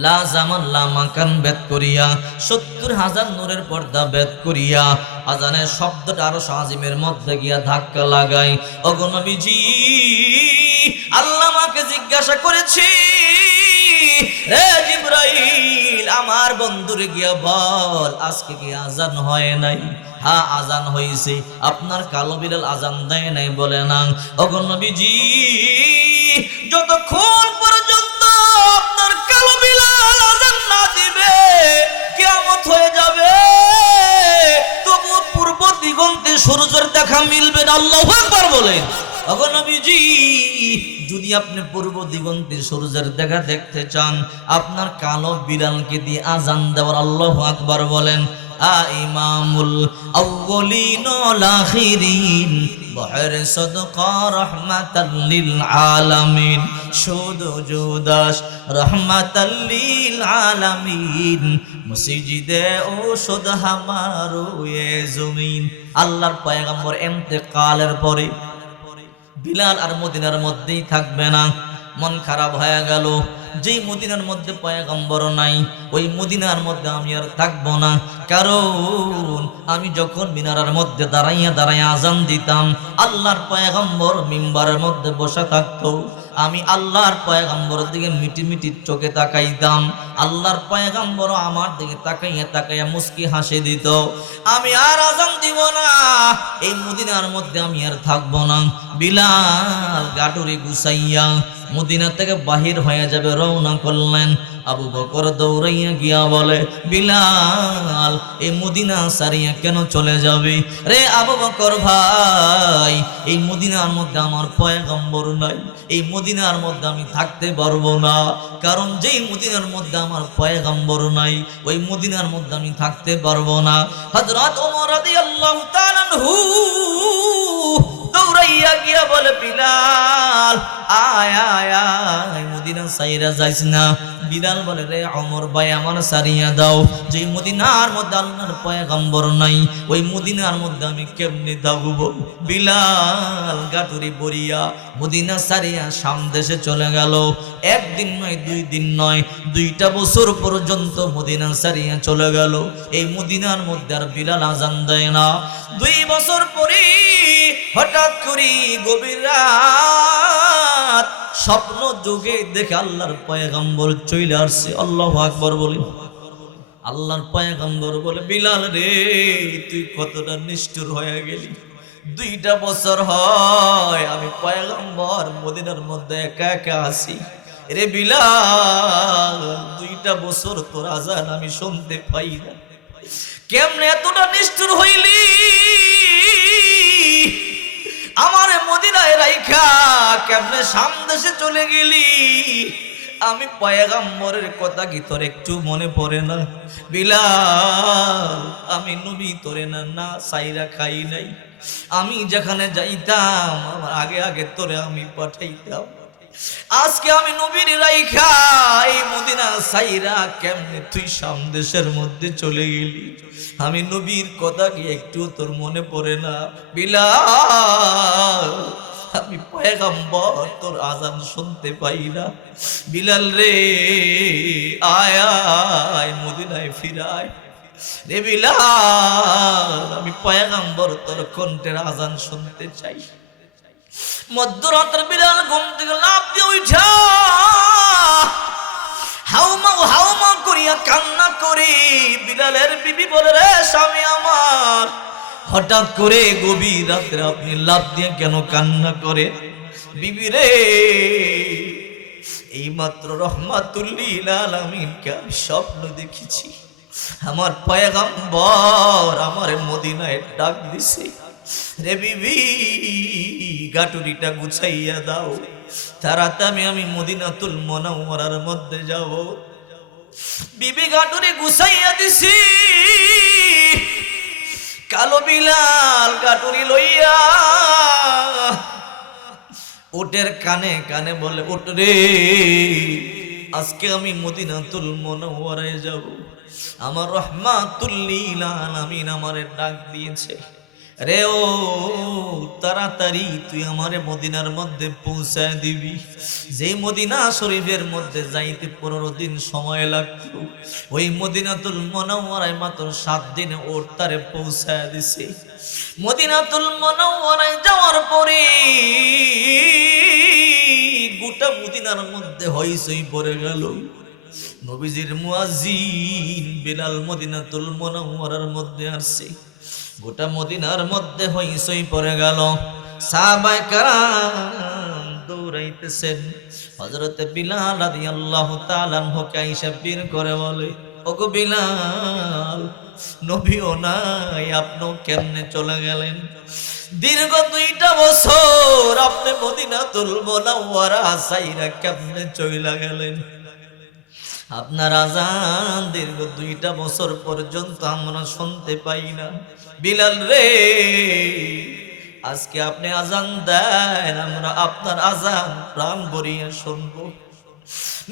লা জামান লা মাকান বেদ করিয়া, ৭০,০০০ নূরের পর্দা বেদ করিয়া আজানের শব্দটা আরো আজিমের মধ্যে গিয়া ধাক্কা লাগাই। ওগো নবীজি, আল্লাহ আমাকে জিজ্ঞাসা করেছে, রে জিবরাইল, আমার বন্ধুরে গিয়া বল আজকে কি আজান হয় নাই? হ্যাঁ আজান হয়েছে। আপনার কালো বিড়াল আজান দেয় নাই? বলে না। ওগো নবীজি, যতক্ষণ পর্যন্ত সূর্যের দেখা মিলবে না। আল্লাহু আকবার বলেন। ওগো নবীজি, যদি আপনি পূর্ব দিগন্তে সূর্যের দেখা দেখতে চান, আপনার কালো বিড়ালকে দিয়ে আজান দেওয়ার। আল্লাহু আকবার বলেন। ইমামুল আউয়ালিন ওয়াল আখিরিন বহর সদকা রাহমাতাল লিল আলামিন, শুধু জুদাস রাহমাতাল লিল আলামিন, মসজিদে ঔষধ হামারো এ জমিন। আল্লাহর পয়গম্বর ইন্তেকালের পরে বিলাল আর মদিনার মধ্যেই থাকবে না। মন খারাপ হয়ে গেল, যেই মদিনার মধ্যে পয়গম্বর নাই ওই মদিনার মধ্যে আমি আর থাকবো না। কারণ আমি যখন মিনারের মধ্যে দাঁড়াইয়া দাঁড়াইয়া আজান দিতাম, আল্লাহর পয়গম্বর মিম্বারের মধ্যে বসে থাকতো, আমি আল্লাহর পয়গম্বরের দিকে মিটি মিটি চোখে তাকাইতাম, আল্লাহর পয়গম্বর আমার দিকে তাকাইয়া তাকাইয়া মুস্কি হাসি দিত। আমি আর আজান দিব না, এই মদিনার মধ্যে আমি আর থাকবো না। বিলাল গাটুরি গুছাইয়া মদিনা থেকে বাহির হয়ে যাবে রওনা করলেন। আবু বকর দৌড়াইয়া গিয়া বলে, বিলাল এই মদিনা সারিয়া কেন চলে যাবে? রে আবু বকর ভাই, এই মদিনার মধ্যে আমার পয়গম্বর নাই, এই মদিনার মধ্যে আমি থাকতে পারবো না। কারণ যেই মদিনার মধ্যে আমার পয়গম্বর নাই ওই মদিনার মধ্যে আমি থাকতে পারবো না। হযরত ওমর রাদিয়াল্লাহু তাআলা আনহু দৌড়াইয়া গিয়া বলে, বিলাল আয় আয় আয়, মদিনা সাইরা যাইস না। বিলাল বলে, রে ওমর ভাই আমার সারিয়া দাও, যে মদিনার মধ্যে আল্লাহর পয়গম্বর নাই ওই মদিনার মধ্যে আমি কেমনে থাকবো? বিলাল গাটুরি বরিয়া মদিনা সারিয়া সামদেশে চলে গেল। একদিন নয়, 2 দিন নয়, 2টা বছর পর্যন্ত মদিনা সারিয়া চলে গেল। এই মদিনার মধ্যে আর বিলাল আজান দেয় না। 2 বছর পরে হঠাৎ করে গভীর রাত স্বপ্ন যুগে দেখে আল্লাহর পয়গম্বর চলে আসছে। আল্লাহু আকবার বলি। আল্লাহর পয়গম্বর বলে, বিলাল রে তুই কতটা নিষ্ঠুর হয়ে গেলি। 2টা বছর হয় আমি পয়গম্বর মদিনার মধ্যে একা একা আছি। রে বিলাল 2টা বছর তোর আজান আমি শুনতে পাই না, কেমনে এতটা নিষ্ঠুর হইলি? আমার মদিনায় রাইখা কেমনে সামদেশে চলে গেলি? আমি পয়গম্বরের কথা কি তোর একটু মনে পড়ে না? বিলাল আমি নবী তোরে না না সাইরা খাই নাই, আমি যেখানে যাইতাম আমার আগে আগে তোরে আমি পাঠাইতাম। আজকে আমি নবীর রাইখা এই মদিনা সাইরা কেমনে তুই সামদেশের মধ্যে চলে গেলি? আমি নবীর কথা কি একটু তোর মনে পড়ে না? বিলাল আমি পয়গম্বর তোর আজান শুনতে পাই না। বিলাল রে আয় আয় মদিনায় ফিরায়। রে বিলাল আমি পয়গম্বর তোর কণ্ঠের আজান শুনতে চাই। মধ্যরাতের বিলাল ঘুম থেকে লাফ দিয়ে উঠা হাউমা করিয়া কান্না করে। বিলালের বিবি বলে, রে স্বামী আমার, হঠাৎ করে গভীর রাত্রে আপনি লাফ দিয়ে কেন কান্না করে? বিবি রে এইমাত্র রহমাতুল লিল আলামিনকে আমি স্বপ্ন দেখেছি, আমার পয়গম্বর আমার মদিনায় ডাক দিছে। রে বিবি গাটুরিটা গুছাইয়া দাও, তাড়াতাড়ি আমি মদিনাতুল মুনাওয়ারার মধ্যে যাব। বিবি গাটুরি গুছাইয়া দিছি। কালো বিলাল গাটুরি লইয়া ওটের কানে কানে বলে, ওট রে আজকে আমি মদিনাতুল মুনাওয়ারায় যাব, আমার রহমাতুল লিল আলামিন আমারে ডাক দিয়েছে। রে ও তাড়াতাড়ি তুই আমারে মদিনার মধ্যে পৌঁছায় দিবি। যে মদিনা শরীফের মধ্যে যাইতে 15 দিন সময় লাগতো, ওই মদিনাতুল মুনাওয়ারায় মাত্র 7 দিনে ওর তারে পৌঁছায় দিছে। মদিনাতুল মুনাওয়ারায় যাওয়ার পরে গোটা মদিনার মধ্যে হইচই পড়ে গেল। নবীজির মুয়াজ্জিন বিলাল মদিনাতুল মুনাওয়ারার মধ্যে আসছে। গোটা মদিনার মধ্যে হইচই পড়ে গেল। সাহাবায়ে কেরাম দৌড়াইতেছেন। হযরত বিলাল রাদিয়াল্লাহু তাআলা আনহুকে আয়েশা বের করে বলে, ওগো বিলাল, নবীও নাই, আপনিও কেমনে চলে গেলেন? দীর্ঘ 2টা বছর আপনি মদিনাতুল মুনাওয়ারা সাইরা কেমনে চইলা গেলেন? আপনার আজান দীর্ঘ 2টা বছর পর্যন্ত আমরা শুনতে পাই না। বিলাল রে, আজকে আপনি আজান দেন, আমরা আপনার আজান প্রাণ ভরিয়ে শুনবো।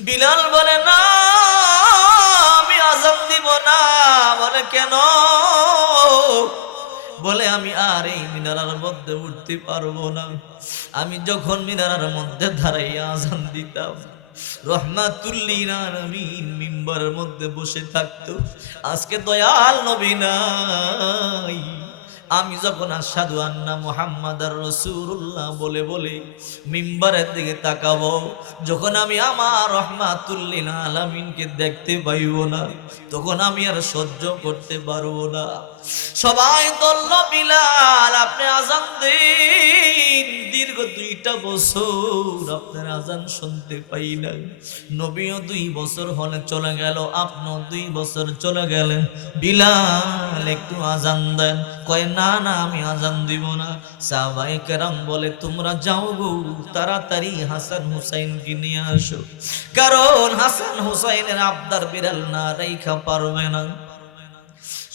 বিলাল বলে, না আমি আজান দিব না। বলে, কেন? বলে, আমি আর এই মিনারার মধ্যে উঠতে পারবো না। আমি যখন মিনারার মধ্যে দাঁড়াইয়া আজান দিতাম, রহমাতুল লিল আলামিন মিম্বরের মধ্যে বসে থাকতো। আজকে দয়াল নবী নাই। আমি যখন আশহাদু আন্না মুহাম্মাদার রাসূলুল্লাহ বলে বলে মিম্বরের দিকে তাকাবো, যখন আমি আমার রহমাতুল লিল আলামিনকে দেখতে পাইব না, তখন আমি আর সহ্য করতে পারবো না। সবাই বলল, বিলাল আপনি আজান দিন। দীর্ঘ 2টা বছর আপনার আজান শুনতে পাই না। নবীও 2 বছর হলে চলে গেল, আপনিও 2 বছর চলে গেলেন। বিলাল একটু আজান দেন। কয়, না না আমি আজান দিব না। সাহাবায়ে কেরাম বলে, তোমরা যাও গো, তাড়াতাড়ি হাসান হুসাইনকে নিয়ে আসো, কারণ হাসান হুসাইনের আবদার বিলাল না রাইখা পারবে না।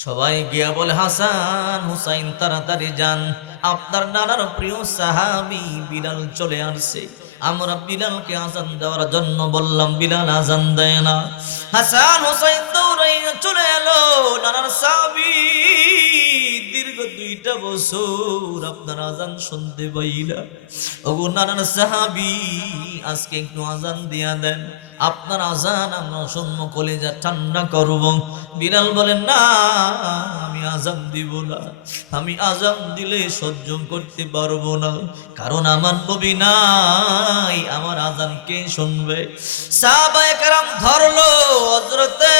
সবাই গিয়া বলে, হাসান হুসাইন তাড়াতাড়ি যান, আপনার নানার প্রিয় সাহাবী বিলাল চলে আসছে। আমরা বিলালকে আজান দেওয়ার জন্য বললাম, বিলাল আজান দেয় না। হাসান হুসাইন দৌড়াইয়া চলে এলো, নানার সাহাবী দীর্ঘ 2টা বছর আপনার আজান শুনতে পাই না। ওগো নানার সাহাবী, আজকে একটু আজান দিয়া দেন, আপনার আজান আমরা শুনবো, কলিজা ঠান্ডা করব। বিলাল বলেন, না আমি আজান দিব না। আমি আজান দিলে সহ্য করতে পারবো না, কারণ আমার নবী নাই, আমার আজান কে শুনবে? সাহাবায়ে কেরাম ধরলো হযরতে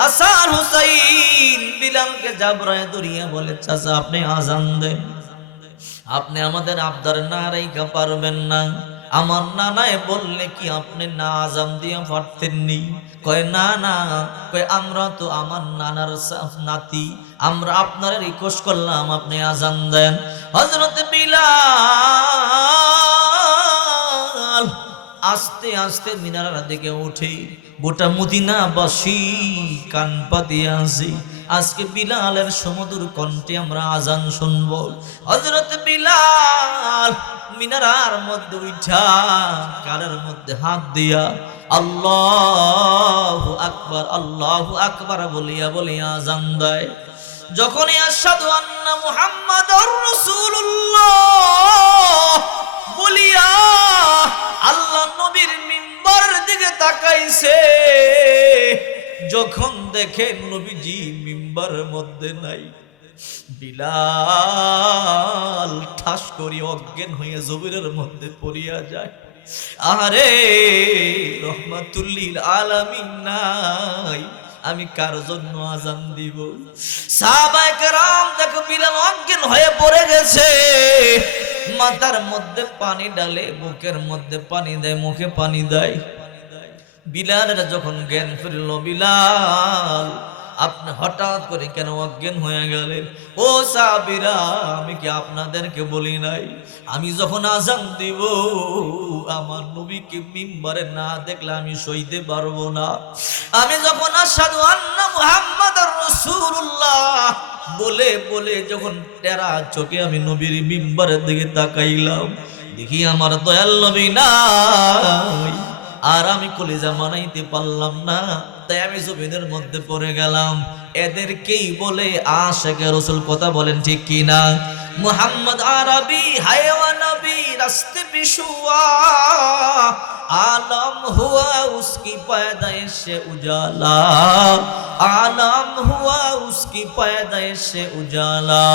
হাসান হুসাইন, বিলালকে জাবরায়ে ধরিয়া বলে, চাচা আপনি আজান দেন, আপনি আমাদের আবদার না রাইখা পারবেন না। আমার নানায় বললে কি আপনি না আজান দিয়া পারতেননি? কয়, না না। কয়, আমরা তো আমার নানার নাতি, আমরা আপনার রিকোয়েস্ট করলাম আপনি আজান দেন। হযরত বিলাল আস্তে আস্তে মিনারের দিকে উঠে, গোটা মদিনাবাসী কান পাতিয়া আছে। আজকে বিলালের সমুদ্র কণ্ঠে আমরা আজান শুনবো। হযরত বিলাল মিনারার মধ্যে উঠা কানের মধ্যে হাত দিয়া আল্লাহু আকবার, আল্লাহু আকবার বলিয়া বলিয়া আজান দেয়। যখনই আশহাদু আন্না মুহাম্মাদুর রাসূলুল্লাহ বলিয়া আল্লাহ নবীর মিম্বরের দিকে তাকাইছে, যখন দেখে নবীজি মিম্বরের মধ্যে নাই, বিলাল ঠাস করি অজ্ঞান হয়ে জমিনের মধ্যে পড়িয়া যায়। আরে রহমাতুল লিল আলামিন নাই, আমি কার জন্য আজান দিব? সাহাবায়ে কেরাম দেখো বিলাল অজ্ঞান হয়ে পড়ে গেছে। মাথার মধ্যে পানি ডালে, বুকের মধ্যে পানি দেয়, মুখে পানি দেয়। বিলালের যখন জ্ঞান ফিরল, বিলাল আপনি হঠাৎ করে কেন অজ্ঞান হয়ে গেলেন? ও সাহাবীরা, আমি কি আপনাদেরকে বলি নাই আমি যখন আজান দিব আমার নবীকে মিম্বরে না দেখলে আমি সইতে পারবো না? আমি যখন আশহাদু আন্না মুহাম্মাদুর রাসূলুল্লাহ বলে বলে যখন টেরা চোখে আমি নবীর মিম্বরের দিকে তাকাইলাম, দেখি আমার দয়াল নবী নাই, আর আমি কলিজা মানাইতে পারলাম না, তাই আমি জমিনের মধ্যে পড়ে গেলাম। এদেরকেই বলে আশিকে রাসূল। কথা বলেন ঠিক কি না? মুহাম্মদ আরবি হায়ওয়া নবী রাস্তে পিছুয়া, आलम हुआ उसकी पैदाइश से उजाला, आलम हुआ उसकी पैदाइश से उजाला,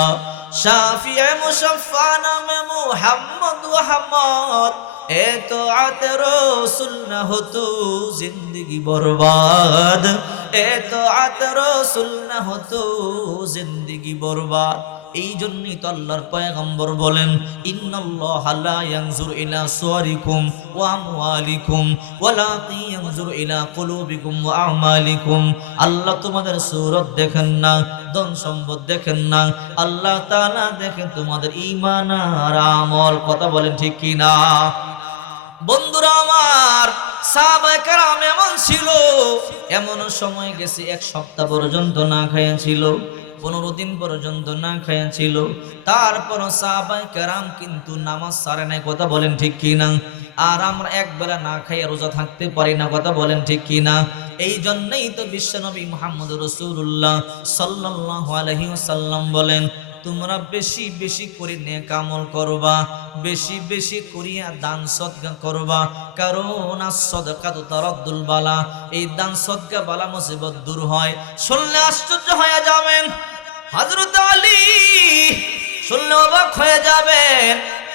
शाफिए मुशफ़्फ़ा नाम मुहम्मद व अहमद, ए तो आते रसूल न हो तो जिंदगी बर्बाद, ए तो आते रसूल न हो तो जिंदगी बर्बाद। এই জন্যই তো আল্লাহর পয়গম্বর বলেন, ইন্নাল্লাহা লা ইয়ানজুরু ইলা সুওয়ারিকুম ওয়া আমওয়ালিকুম ওয়ালাকিন ইয়ানজুরু ইলা কুলুবিকুম ওয়া আমালিকুম। আল্লাহ তোমাদের সূরত দেখেন না, ধন সম্পদ দেখেন না, আল্লাহ তাআলা দেখেন তোমাদের ঈমান আর আমল। কথা বলেন ঠিক কি না? বন্ধুরা আমার, সাহাবায়ে কেরাম এমন ছিল, এমন সময় গেছে 1 সপ্তাহ পর্যন্ত না খাইয়াছিল, 15 দিন পর্যন্ত না খাইয়াছিল। তারপর সাহাবায়ে কেরাম কিন্তু নামাজ ছাড়ে নাই। কথা বলেন ঠিক কি না? আর আমরা একবেলা না খাইয়া রোজা থাকতে পারি না। কথা বলেন ঠিক কি না? এই জন্যই তো বিশ্বনবী মুহাম্মদ রাসূলুল্লাহ সাল্লাল্লাহু আলাইহি ওয়াসাল্লাম বলেন, তোমরা বেশি বেশি করে নেক আমল করবা, বেশি বেশি করিয়া দান সদকা করবা, কারণ as-সাদাকাতু তারাদ্দুল বালা, এই দান সদকা বালা মুসিবত দূর হয়। শুনলে আশ্চর্য হয়ে যাবেন, হযরত আলী শুনলে অবাক হয়ে যাবেন।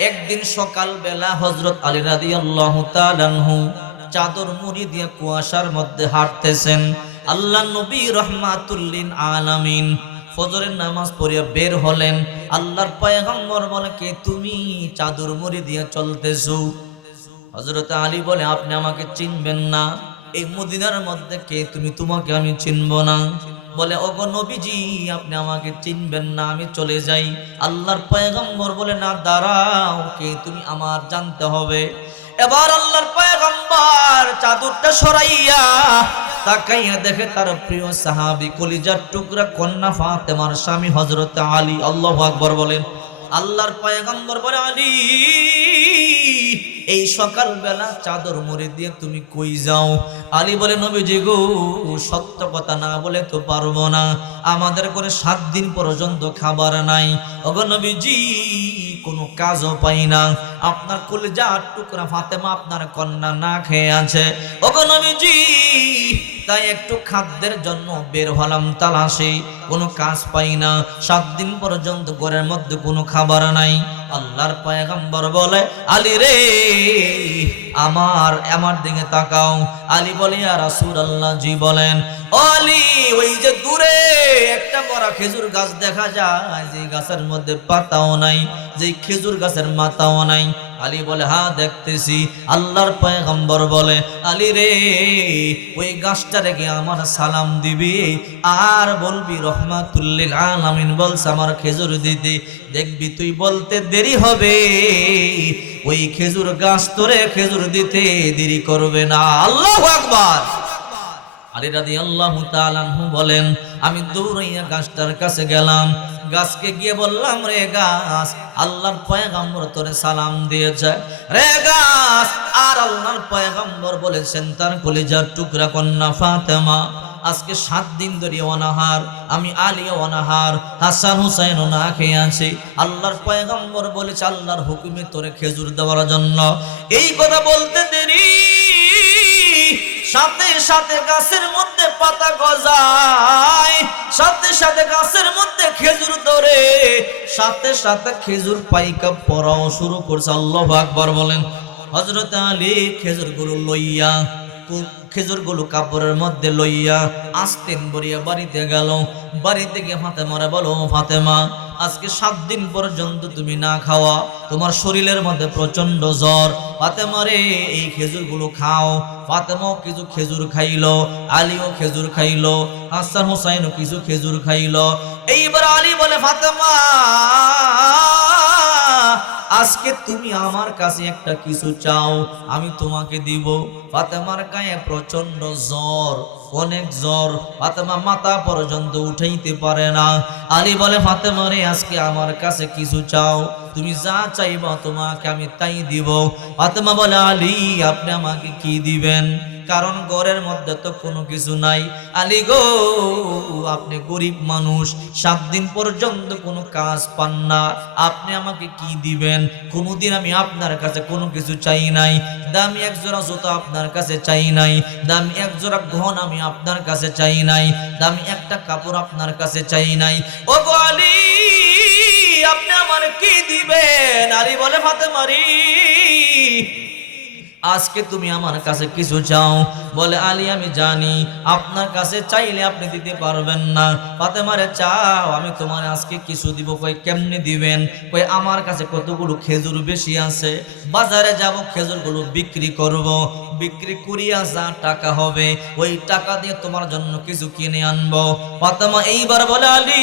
একদিন সকাল বেলা হযরত আলী রাদিয়াল্লাহু তাআলা আনহু চাদর মুড়ি দিয়ে কুয়াশার মধ্যে হাঁটতেছেন। আল্লাহ নবী রাহমাতুল লিল আলামিন ফজরের নামাজ পড়িয়া বের হলেন। আল্লাহর পয়গম্বর বলে, কে তুমি চাদর মুড়ি দিয়ে চলতেছো? হযরত আলী বলে, আপনি আমাকে চিনবেন না? এই মদিনার মধ্যে কে তুমি? তোমাকে আমি চিনব না। বলে, ওগো নবীজি, আপনি আমাকে চিনবেন না, আমি চলে যাই। আল্লাহর পয়গম্বর বলে, না দাঁড়াও, কে তুমি আমার জানতে হবে। এবার আল্লাহর পয়গম্বর চাদরটা সরাইয়া তাকাইয়া দেখে তার প্রিয় সাহাবী কলিজার টুকরা কন্যা ফাতেমার স্বামী হযরত আলী। আল্লাহু আকবার বলেন। আল্লাহর পয়গম্বর বলে, আলী, এই সকাল বেলা চাদর মুড়ি দিয়ে তুমি কই যাও? আলী বলে, নবীজি গো, সত্য কথা না বলে তো পারবো না, আমাদের করে 7 দিন পর্যন্ত খাবার নাই। ওগো নবীজি, কোনো কাজও পাই না, আপনার কলিজার টুকরা ফাতেমা আপনার কন্যা না খেয়ে আছে। ওগো নবীজি, তাই একটু খাদ্যের জন্য বের হলাম তালাশে, কোনো কাজ পাই না, 7 দিন পর্যন্ত ঘরের মধ্যে কোনো খাবার নাই। আল্লাহর পয়গম্বর বলে, আলী রে, আমার দিকে তাকাও। আলী বলে, ইয়া রাসূলুল্লাহ। জি বলেন। ও আলী, ওই যে দূরে একটা বড় খেজুর গাছ দেখা যায়, যে গাছের মধ্যে পাতাও নাই, যে খেজুর গাছের মাথাও নাই। আলী বলে, হ্যাঁ দেখতেছি। আল্লাহর পয়গম্বর বলে, আলী রে, ওই গাছটা রেখে আমার সালাম দিবি আর বলবি রহমাতুল লিল আলামিন বলছে আমার খেজুর দিতে। দেখবি তুই বলতে দেরি হবে, ওই খেজুর গাছ তোরে খেজুর দিতে দেরি করবে না। আল্লাহু আকবার। আলী রাদিয়াল্লাহু তাআলা আনহু বলেন, আমি দৌড়াইয়া গাছটার কাছে গেলাম, গাছকে গিয়ে বললাম, রে গাছ, আল্লাহর পয়গম্বর তোরে সালাম দিয়েছে রে গাছ। আর আল্লাহর পয়গম্বর বলেছেন তার কলিজার টুকরা কন্যা ফাতেমা আজকে 7 দিন ধরে অনাহার, আমি আলী অনাহার, হাসান হুসাইন না খেয়ে আছে। আল্লাহর পয়গম্বর বলেছে আল্লাহর হুকুমে তোরে খেজুর দেওয়ার জন্য। এই কথা বলতে দেরি, সাথে সাথে গাছের মধ্যে পাতা গজায়, সাথে সাথে গাছের মধ্যে খেজুর ধরে, সাথে সাথে খেজুর পাইকা পড়াও শুরু করছে। আল্লাহু আকবার বলেন। হযরত আলী খেজুরগুলো লইয়া, খেজুরগুলো কাপড়ের মধ্যে লইয়া আস্তেন বরিয়া বাড়িতে গেল। বাড়িতে গিয়ে ফাতেমারে বলো, ফাতেমা, আজকে 7 দিন পর্যন্ত তুমি না খাওয়া, তোমার শরীরের মধ্যে প্রচন্ড জ্বর। ফাতেমারে, এই খেজুরগুলো খাও। ফাতেমাও কিছু খেজুর খাইলো, আলীও খেজুর খাইলো, হাসান হুসাইনও কিছু খেজুর খাইলো। এইবার আলী বলে, ফাতেমা, আজকে তুমি আমার কাছে একটা কিছু চাও, আমি তোমাকে দিব। ফাতেমার গায়ে প্রচন্ড জ্বর, অনেক জ্বর, ফাতেমা মাথা পর্যন্ত উঠাইতে পারে না। আলী বলে, ফাতেমা রে, আজকে আমার কাছে কিছু চাও, তুমি যা চাইবা তোমাকে আমি তাই দিব। ফাতেমা বলে, আলী, আপনি আমাকে কি দিবেন? কারণ ঘরের মধ্যে তো কোনো কিছু নাই। আলী গো, আপনি গরিব মানুষ, 7 দিন পর্যন্ত কোনো কাজ পান না, আপনি আমাকে কি দিবেন? কোনোদিন আমি আপনার কাছে কোনো কিছু চাই নাই, দামি 1 জোড়া জুতা আপনার কাছে চাই নাই, দামি 1 জোড়া গহনা আমি আপনার কাছে চাই নাই, দামি একটা কাপড় আপনার কাছে চাই নাই। ও গো আলী, আপনি আমার কি দিবেন? আলী বলে, ফাতেমা রে, আজকে তুমি আমার কাছে কিছু চাও। বলে আলী আমি জানি আপনার কাছে চাইলে আপনি দিতে পারবেন না। ফাতেমারে চাও আমি তোমার আজকে কিছু দিব। কই কেমনে দিবেন? কই আমার কাছে কতগুলো খেজুর বেশি আছে, বাজারে যাব খেজুরগুলো বিক্রি করব, বিক্রি করিয়া যা টাকা হবে ওই টাকা দিয়ে তোমার জন্য কিছু কিনে আনবো। ফাতেমা এইবার বলে আলী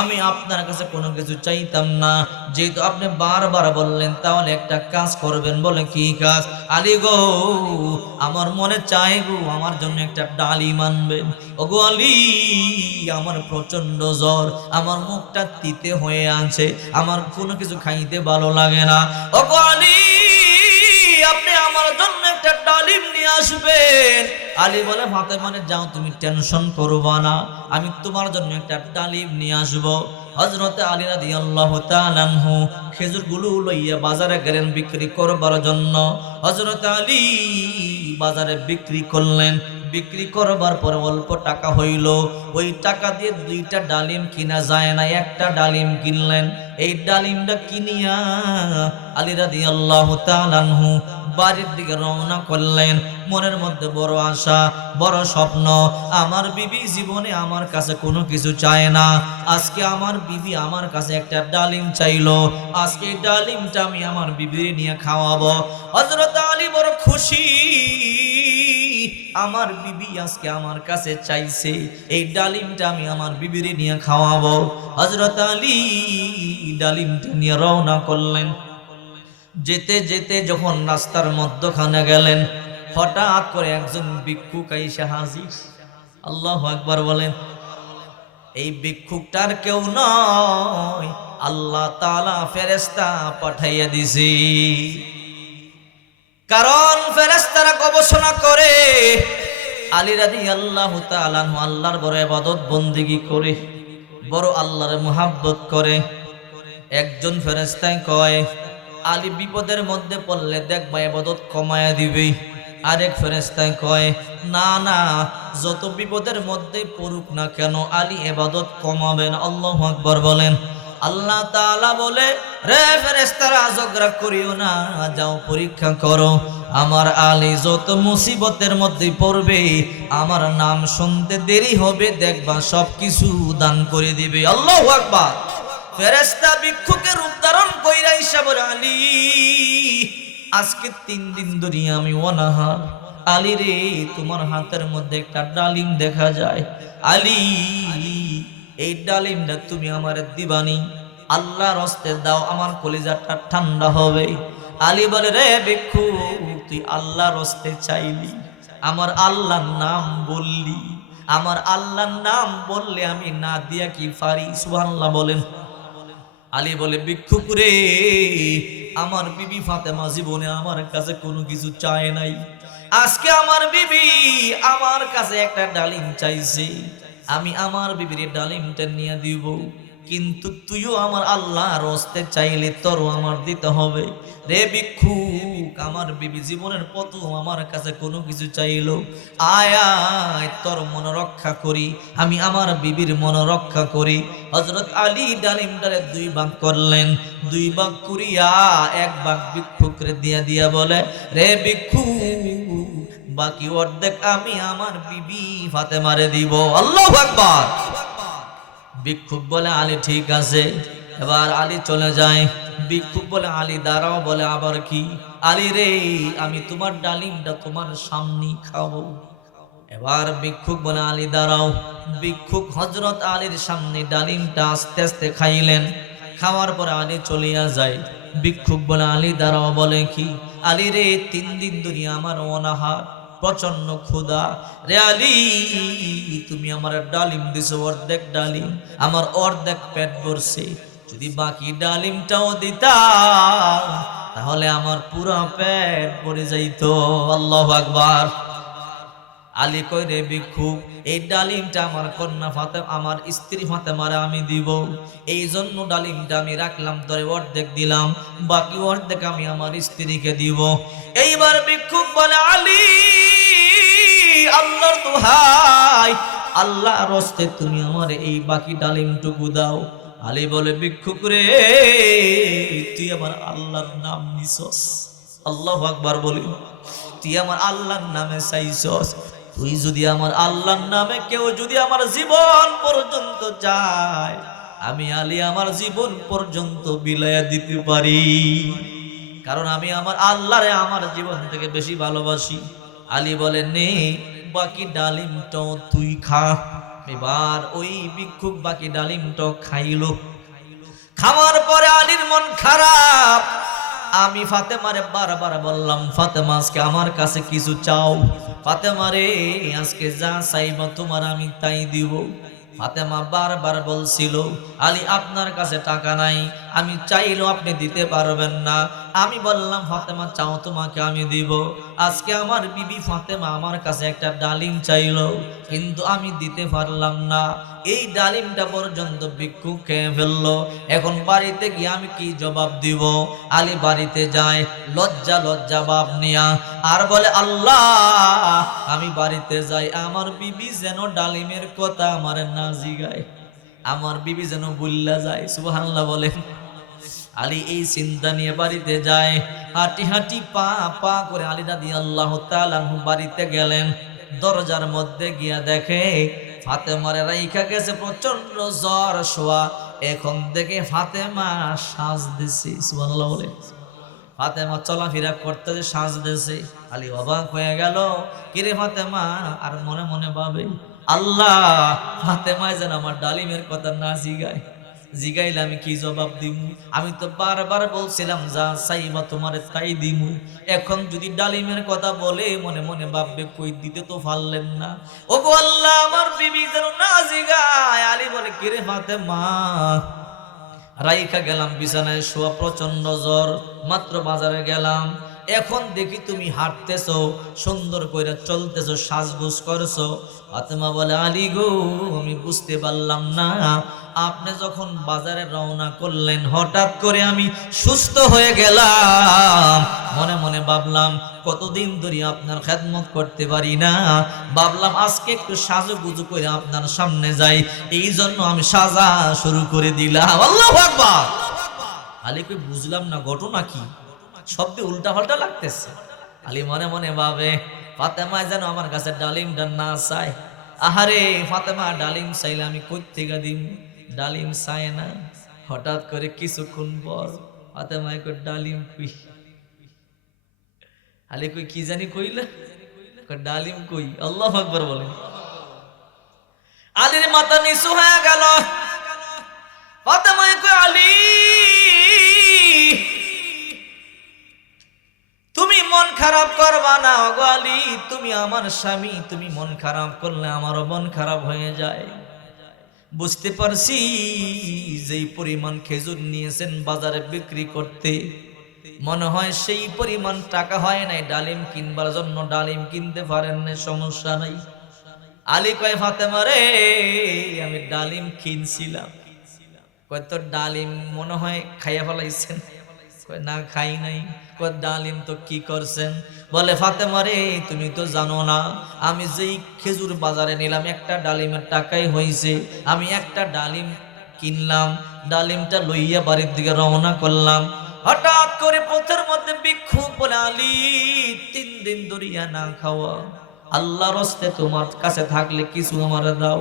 আমি আপনার কাছে কোনো কিছু চাইতাম না, যেহেতু আপনি বারবার বললেন তাহলে একটা কাজ করবেন। বলে কি কাজ? আলী গো আমার মনে চায় গো আমার জন্য একটা ডালিম আনবেন। ওগো আলী আমার প্রচন্ড জ্বর, আমার মুখটা তিতে হয়ে আছে, আমার কোনো কিছু খাইতে ভালো লাগে না। ওগো আলী আপনি আমার জন্য একটা ডালিম নিয়ে আসবেন। আলী বলে ফাতেমা যাও তুমি টেনশন করবা না, আমি তোমার জন্য একটা ডালিম নিয়ে আসবো। হযরতে আলী রাদিয়াল্লাহু তাআলা আনহু খেজুরগুলো লইয়া বাজারে গেলেন বিক্রি করবার জন্য। হযরতে আলী বাজারে বিক্রি করলেন, বিক্রি করবার পরে অল্প টাকা হইল, ওই টাকা দিয়ে দুইটা ডালিম কিনা যায় না, একটা ডালিম কিনলেন। এই ডালিমটা কিনিয়া আলী রাদিয়াল্লাহু তাআলা আনহু বাড়ির দিকে রওনা করলেন। মনের মধ্যে বড় আশা, বড় স্বপ্ন। আমার বিবি জীবনে আমার কাছে কোনো কিছু চায় না, আজকে আমার বিবি আমার কাছে একটা ডালিম চাইলো, আজকে এই ডালিমটা আমি আমার বিবির নিয়ে খাওয়াবো। হযরত আলী বড় খুশি, আমার বিবি আজকে আমার কাছে চাইছে, এই ডালিমটা আমি আমার বিবির নিয়ে খাওয়াবো। হযরত আলী ডালিমটা নিয়ে রওনা করলেন। যেতে যেতে যখন রাস্তার মধ্যখানে গেলেন, হঠাৎ করে একজন ভিক্ষুক আইসা হাজির। আল্লাহু আকবার বলেন। এই ভিক্ষুকটার কেউ নয়, আল্লাহ তাআলা ফেরেশতা পাঠাইয়া দিছে। কারণ ফেরেশতারা গবেষণা করে আলী রাদিয়াল্লাহু তাআলা আনহু আল্লাহর বড় ইবাদত বন্দেগী করে, বড় আল্লাহর মুহাব্বত করে। একজন ফেরেশতায় কয় আলী বিপদের মধ্যে পড়লে দেখবা ইবাদত কমায়া দিবে। আরেক ফেরেশতায় কয় না না, যত বিপদের মধ্যে পড়ুক না কেন আলী ইবাদত কমাবেন। আল্লাহু আকবার বলেন। আল্লাহ তাআলা বলে রে ফেরেশতারা ঝগড়া করিও না, যাও পরীক্ষা করো, আমার আলী যত মুসিবতের মধ্যে পড়বে আমার নাম শুনতে দেরি হবে, দেখবা সবকিছু দান করে দিবে। আল্লাহু আকবার। ফেরেশতা ভিক্ষুকের রূপ ধারণ কইরা আইসা বলে আলী আজকে 3 দিন ধরে আমি অনাহার, আলী রে তোমার হাতের মধ্যে একটা ডালিম দেখা যায়, আলী এই ডালিমটা তুমি আমারে দিবানি, আল্লাহর হস্তে দাও, আমার কলিজাটা ঠান্ডা হবে। আলী বলে রে ভিক্ষুক তুই আল্লাহর হস্তে চাইলি, আমার আল্লাহর নাম বললি, আমার আল্লাহর নাম বললে আমি না দিয়া কি পারি? সুবহানাল্লাহ বলেন। আলী বলে ভিক্ষুক রে আমার বিবি ফাতেমা জীবনে আমার কাছে কোনো কিছু চায় নাই, আজকে আমার বিবি আমার কাছে একটা ডালিম চাইছে, আমি আমার বিবির ডালিমটা নিয়ে দিব, কিন্তু তুইও আমার আল্লাহর হস্তে চাইলে তোরও আমার দিতে হবে। রে ভিক্ষুক আমার বিবি জীবনের প্রথম আমার কাছে কোনো কিছু চাইলো, আয় আয় তোর মন রক্ষা করি, আমি আমার বিবির মন রক্ষা করি। হযরত আলী ডালিমটারে 2 ভাগ করলেন, 2 ভাগ করিয়া 1 ভাগ ভিক্ষুকরে দিয়া বলে রে ভিক্ষুক বাকি অর্ধেক আমি আমার বিবি ফাতেমারে দিব। আল্লাহু আকবার। ভিক্ষুক বলে আলী ঠিক আছে। এবার আলী চলে যায়। ভিক্ষুক বলে আলী দাঁড়াও। বলে আবার কি? আলী রে আমি তোমার ডালিমটা তোমার সামনে খাবো। এবার ভিক্ষুক বলে আলী দাঁড়াও। ভিক্ষুক হযরত আলীর সামনে ডালিমটা আস্তে আস্তে খাইলেন। খাওয়ার পরে আলী চলিয়া যায়। ভিক্ষুক বলে আলী দাঁড়াও। বলে কি? আলী রে 3 দিন ধরে আমার অনাহার, প্রচন্ড ক্ষুধা। রে আলী তুমি আমার ডালিম দিছো অর্ধেক ডালিম, আমার অর্ধেক পেট ভরছে, যদি বাকি ডালিমটাও দিতা তাহলে আমার পুরো পেট ভরে যাইতো। আল্লাহু আকবার। আলী কই রে ভিক্ষুক এই ডালিমটা আমার কন্যা ফাতেমা আমার স্ত্রী ফাতেমারে আমি দিব, এই জন্য ডালিমটা আমি রাখলাম, ধরে অর্ধেক দিলাম, বাকি অর্ধেক আমি আমার স্ত্রীকে দিব। এইবার ভিক্ষুক বলে আলী আল্লাহর দোহাই, আল্লাহর হস্তে তুমি আমার এই বাকি ডালিমটুকু দাও। আলী বলে ভিক্ষুক রে তুই আমার আল্লাহর নাম নিছস, আল্লাহু আকবার বলি। তুই আমার আল্লাহর নামে চাইছস, তুই যদি আমার আল্লাহর নামে কেউ যদি আমার জীবন পর্যন্ত যায়, আমি আলী আমার জীবন পর্যন্ত বিলায়া দিতে পারি, কারণ আমি আমার আল্লাহরে আমার জীবন থেকে বেশি ভালোবাসি। আলী বলে, নে বাকি ডালিমটাও তুই খা। এবার ওই ভিক্ষুক বাকি ডালিমটাও খাইলো। খাওয়ার পরে আলীর মন খারাপ। আমি ফাতেমারে বারবার বললাম, ফাতেমা আজকে আমার কাছে কিছু চাও। ফাতেমা রে, আজকে যা চাইবা তোমার আমি তাই দিব। ফাতেমা বারবার বলছিল, আলী আপনার কাছে টাকা নাই, আমি চাইলেও আপনি দিতে পারবেন না। আমি বললাম, ফাতেমা চাও তোমাকে আমি দিব। আজকে আমার বিবি ফাতেমা আমার কাছে একটা ডালিম চাইলো, কিন্তু আমি দিতে পারলাম না। এই ডালিমটা পর্যন্ত ভিক্ষুক খেয়ে ফেললো। এখন বাড়িতে গিয়ে আমি কি জবাব দিব? আলী বাড়িতে যায় লজ্জা লজ্জা ভাব নিয়া, আর বলে, আল্লাহ আমি বাড়িতে যাই, আমার বিবি যেন ডালিমের কথা আমার না জিগায়, আমার বিবি যেন ভুল্লা যায়। সুবহানাল্লাহ বলে। আলী এই চিন্তা নিয়ে বাড়িতে যায়। হাঁটি হাঁটি পা পা করে আলী রাদিয়াল্লাহু তাআলা আনহু বাড়িতে গেলেন। দরজার মধ্যে গিয়া দেখে ফাতেমারে রাইখা গেছে প্রচন্ড জ্বর শোয়া। এখন দেখে ফাতেমা সাজ দিছে। সুবহানাল্লাহ বলে। ফাতেমা চলাফেরা করতে সাজ দিছে। আলী অবাক হয়ে গেল, কিরে ফাতেমা? আর মনে মনে ভাবে, আল্লাহ ফাতেমায় যেন আমার ডালিমের কথা না জিগায়, জিগাইলে আমি কি জবাব দিব? আমি তো বারবার বলছিলাম যা চাইবা তোমারে তাই দিমু। এখন যদি ডালিমের কথা বলে মনে মনে ভাববে কই দিতে তো পারলেন না। ও গো আল্লাহ, আমার বিবি যেন না জিগায়। আলী বলে, কিরে ফাতেমা? রাইখা গেলাম বিছানায় শোয়া, প্রচন্ড জ্বর, মাত্র বাজারে গেলাম, এখন দেখি তুমি হাঁটতেছো, সুন্দর করে চলতেছো, সাজগোজ করছো। ফাতেমা বলে, আলী গো, আমি বুঝতে পারলাম না, আপনি যখন বাজারে রওনা করলেন হঠাৎ করে আমি সুস্থ হয়ে গেলাম। মনে মনে ভাবলাম কতদিন ধরে আপনার খেদমত করতে পারি না, ভাবলাম আজকে একটু সাজুগুজু করে আপনার সামনে যাই, এই জন্য আমি সাজা শুরু করে দিলাম। আল্লাহু আকবার। আলী কই, বুঝলাম না ঘটনা কি, শব্দে উল্টা পাল্টা লাগতেছে। আলী মনে মনে ভাবে, ফাতেমা যেন আমার কাছে ডালিমটা না চায়। আহারে ফাতেমা ডালিম চাইলে আমি কই থেকে দিম? ডালিম চায় না। হঠাৎ করে কিছুক্ষণ পর ফাতেমা কই, ডালিম কই? আলী কই, কি জানি কইলা? ডালিম কই? আল্লাহু আকবার বলেন। আলীর মাথা নিচু হয়ে গেল। ফাতেমা কই, আলী তুমি মন খারাপ করবা না। ওগো আলী, তুমি আমার স্বামী, তুমি মন খারাপ করলে আমারও মন খারাপ হয়ে যায়। বুঝতে পারছি যেই পরিমাণ খেজুর নিয়েছেন বাজারে বিক্রি করতে, মনে হয় সেই পরিমাণ টাকা হয় নাই ডালিম কিনবার জন্য, ডালিম কিনতে পারেন না, সমস্যা নাই। আলী কয়, ফাতেমা রে, আমি ডালিম কিনছিলাম। কয়, তোর ডালিম মনে হয় খাইয়া ফেলাইছেন? কয়, না খাই নাই। কয়, ডালিম তো কি করছেন? বলে, ফাতেমা রে, তুমি তো জানো না আমি যেই খেজুর বাজারে নিলাম একটা ডালিমের টাকাই হয়েছে, আমি একটা ডালিম কিনলাম, ডালিমটা লইয়া বাড়ির দিকে রওনা করলাম। হঠাৎ করে পথের মধ্যে ভিক্ষুক বলে, আলী 3 দিন ধরিয়া না খাওয়া, আল্লাহর হস্তে তোমার কাছে থাকলে কিছু আমারে দাও,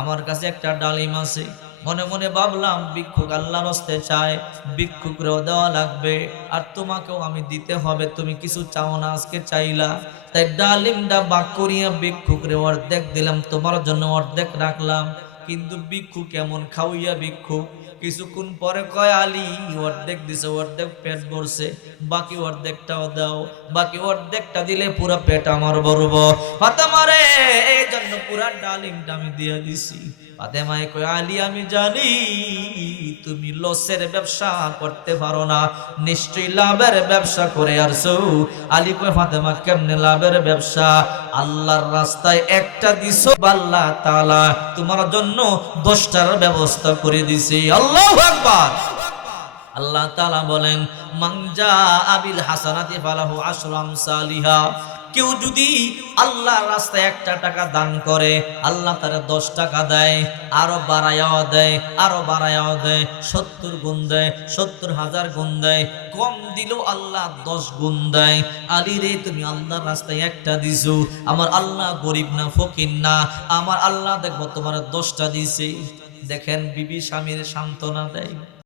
আমার কাছে একটা ডালিম আছে। মনে মনে ভাবলাম ভিক্ষুক আল্লাহর হস্তে চায়, ভিক্ষুকরেও দেওয়া লাগবে, আর তোমাকেও আমি দিতে হবে, তুমি কিছু চাও না, আজকে চাইলা, তাই ডালিমটা বাক করিয়া ভিক্ষুকরে অর্ধেক দিলাম, তোমার জন্য অর্ধেক রাখলাম। কিন্তু ভিক্ষুক কেমন খাওয়াইয়া ভিক্ষুক কিছুক্ষণ পরে কয়, আলী অর্ধেক দিছে, অর্ধেক পেট ভরছে, বাকি অর্ধেকটাও দাও, বাকি অর্ধেকটা দিলে পুরো পেট আমার ভরবো। ফাতেমা রে, এই জন্য পুরা ডালিমটা আমি দিয়ে দিছি। ফাতেমায় কয়, আলী আমি জানি তুমি লসের ব্যবসা করতে পারো না, নিশ্চয়ই লাভের ব্যবসা করে আসছো। আলী কয়, ফাতেমা কেমনে লাভের ব্যবসা? আল্লাহর রাস্তায় একটা দিছো, আল্লাহ তাআলা তোমার জন্য 10টার ব্যবস্থা করে দিছে। আল্লাহু আকবার। আল্লাহ তাআলা বলেন, মান জাআ বিল হাসানাতি ফালাহু আশরু আমসালিহা, কেউ যদি আল্লাহর রাস্তায় 1 টাকা দান করে, আল্লাহ তারে 10 টাকা দেয়, আরো বাড়াইয়াও দেয়, আরো বাড়াইয়াও দেয়, 70 গুণ দেয়, 70,000 গুণ দেয়। কম দিলেও আল্লাহ 10 গুণ দেয়। আলী রে, তুমি আল্লাহর রাস্তায় 1টা দিছো, আমার আল্লাহ গরিব না ফকির না, আমার আল্লাহ দেখবো তোমার 10টা দিছে। দেখেন বিবি স্বামীর সান্ত্বনা দেয়।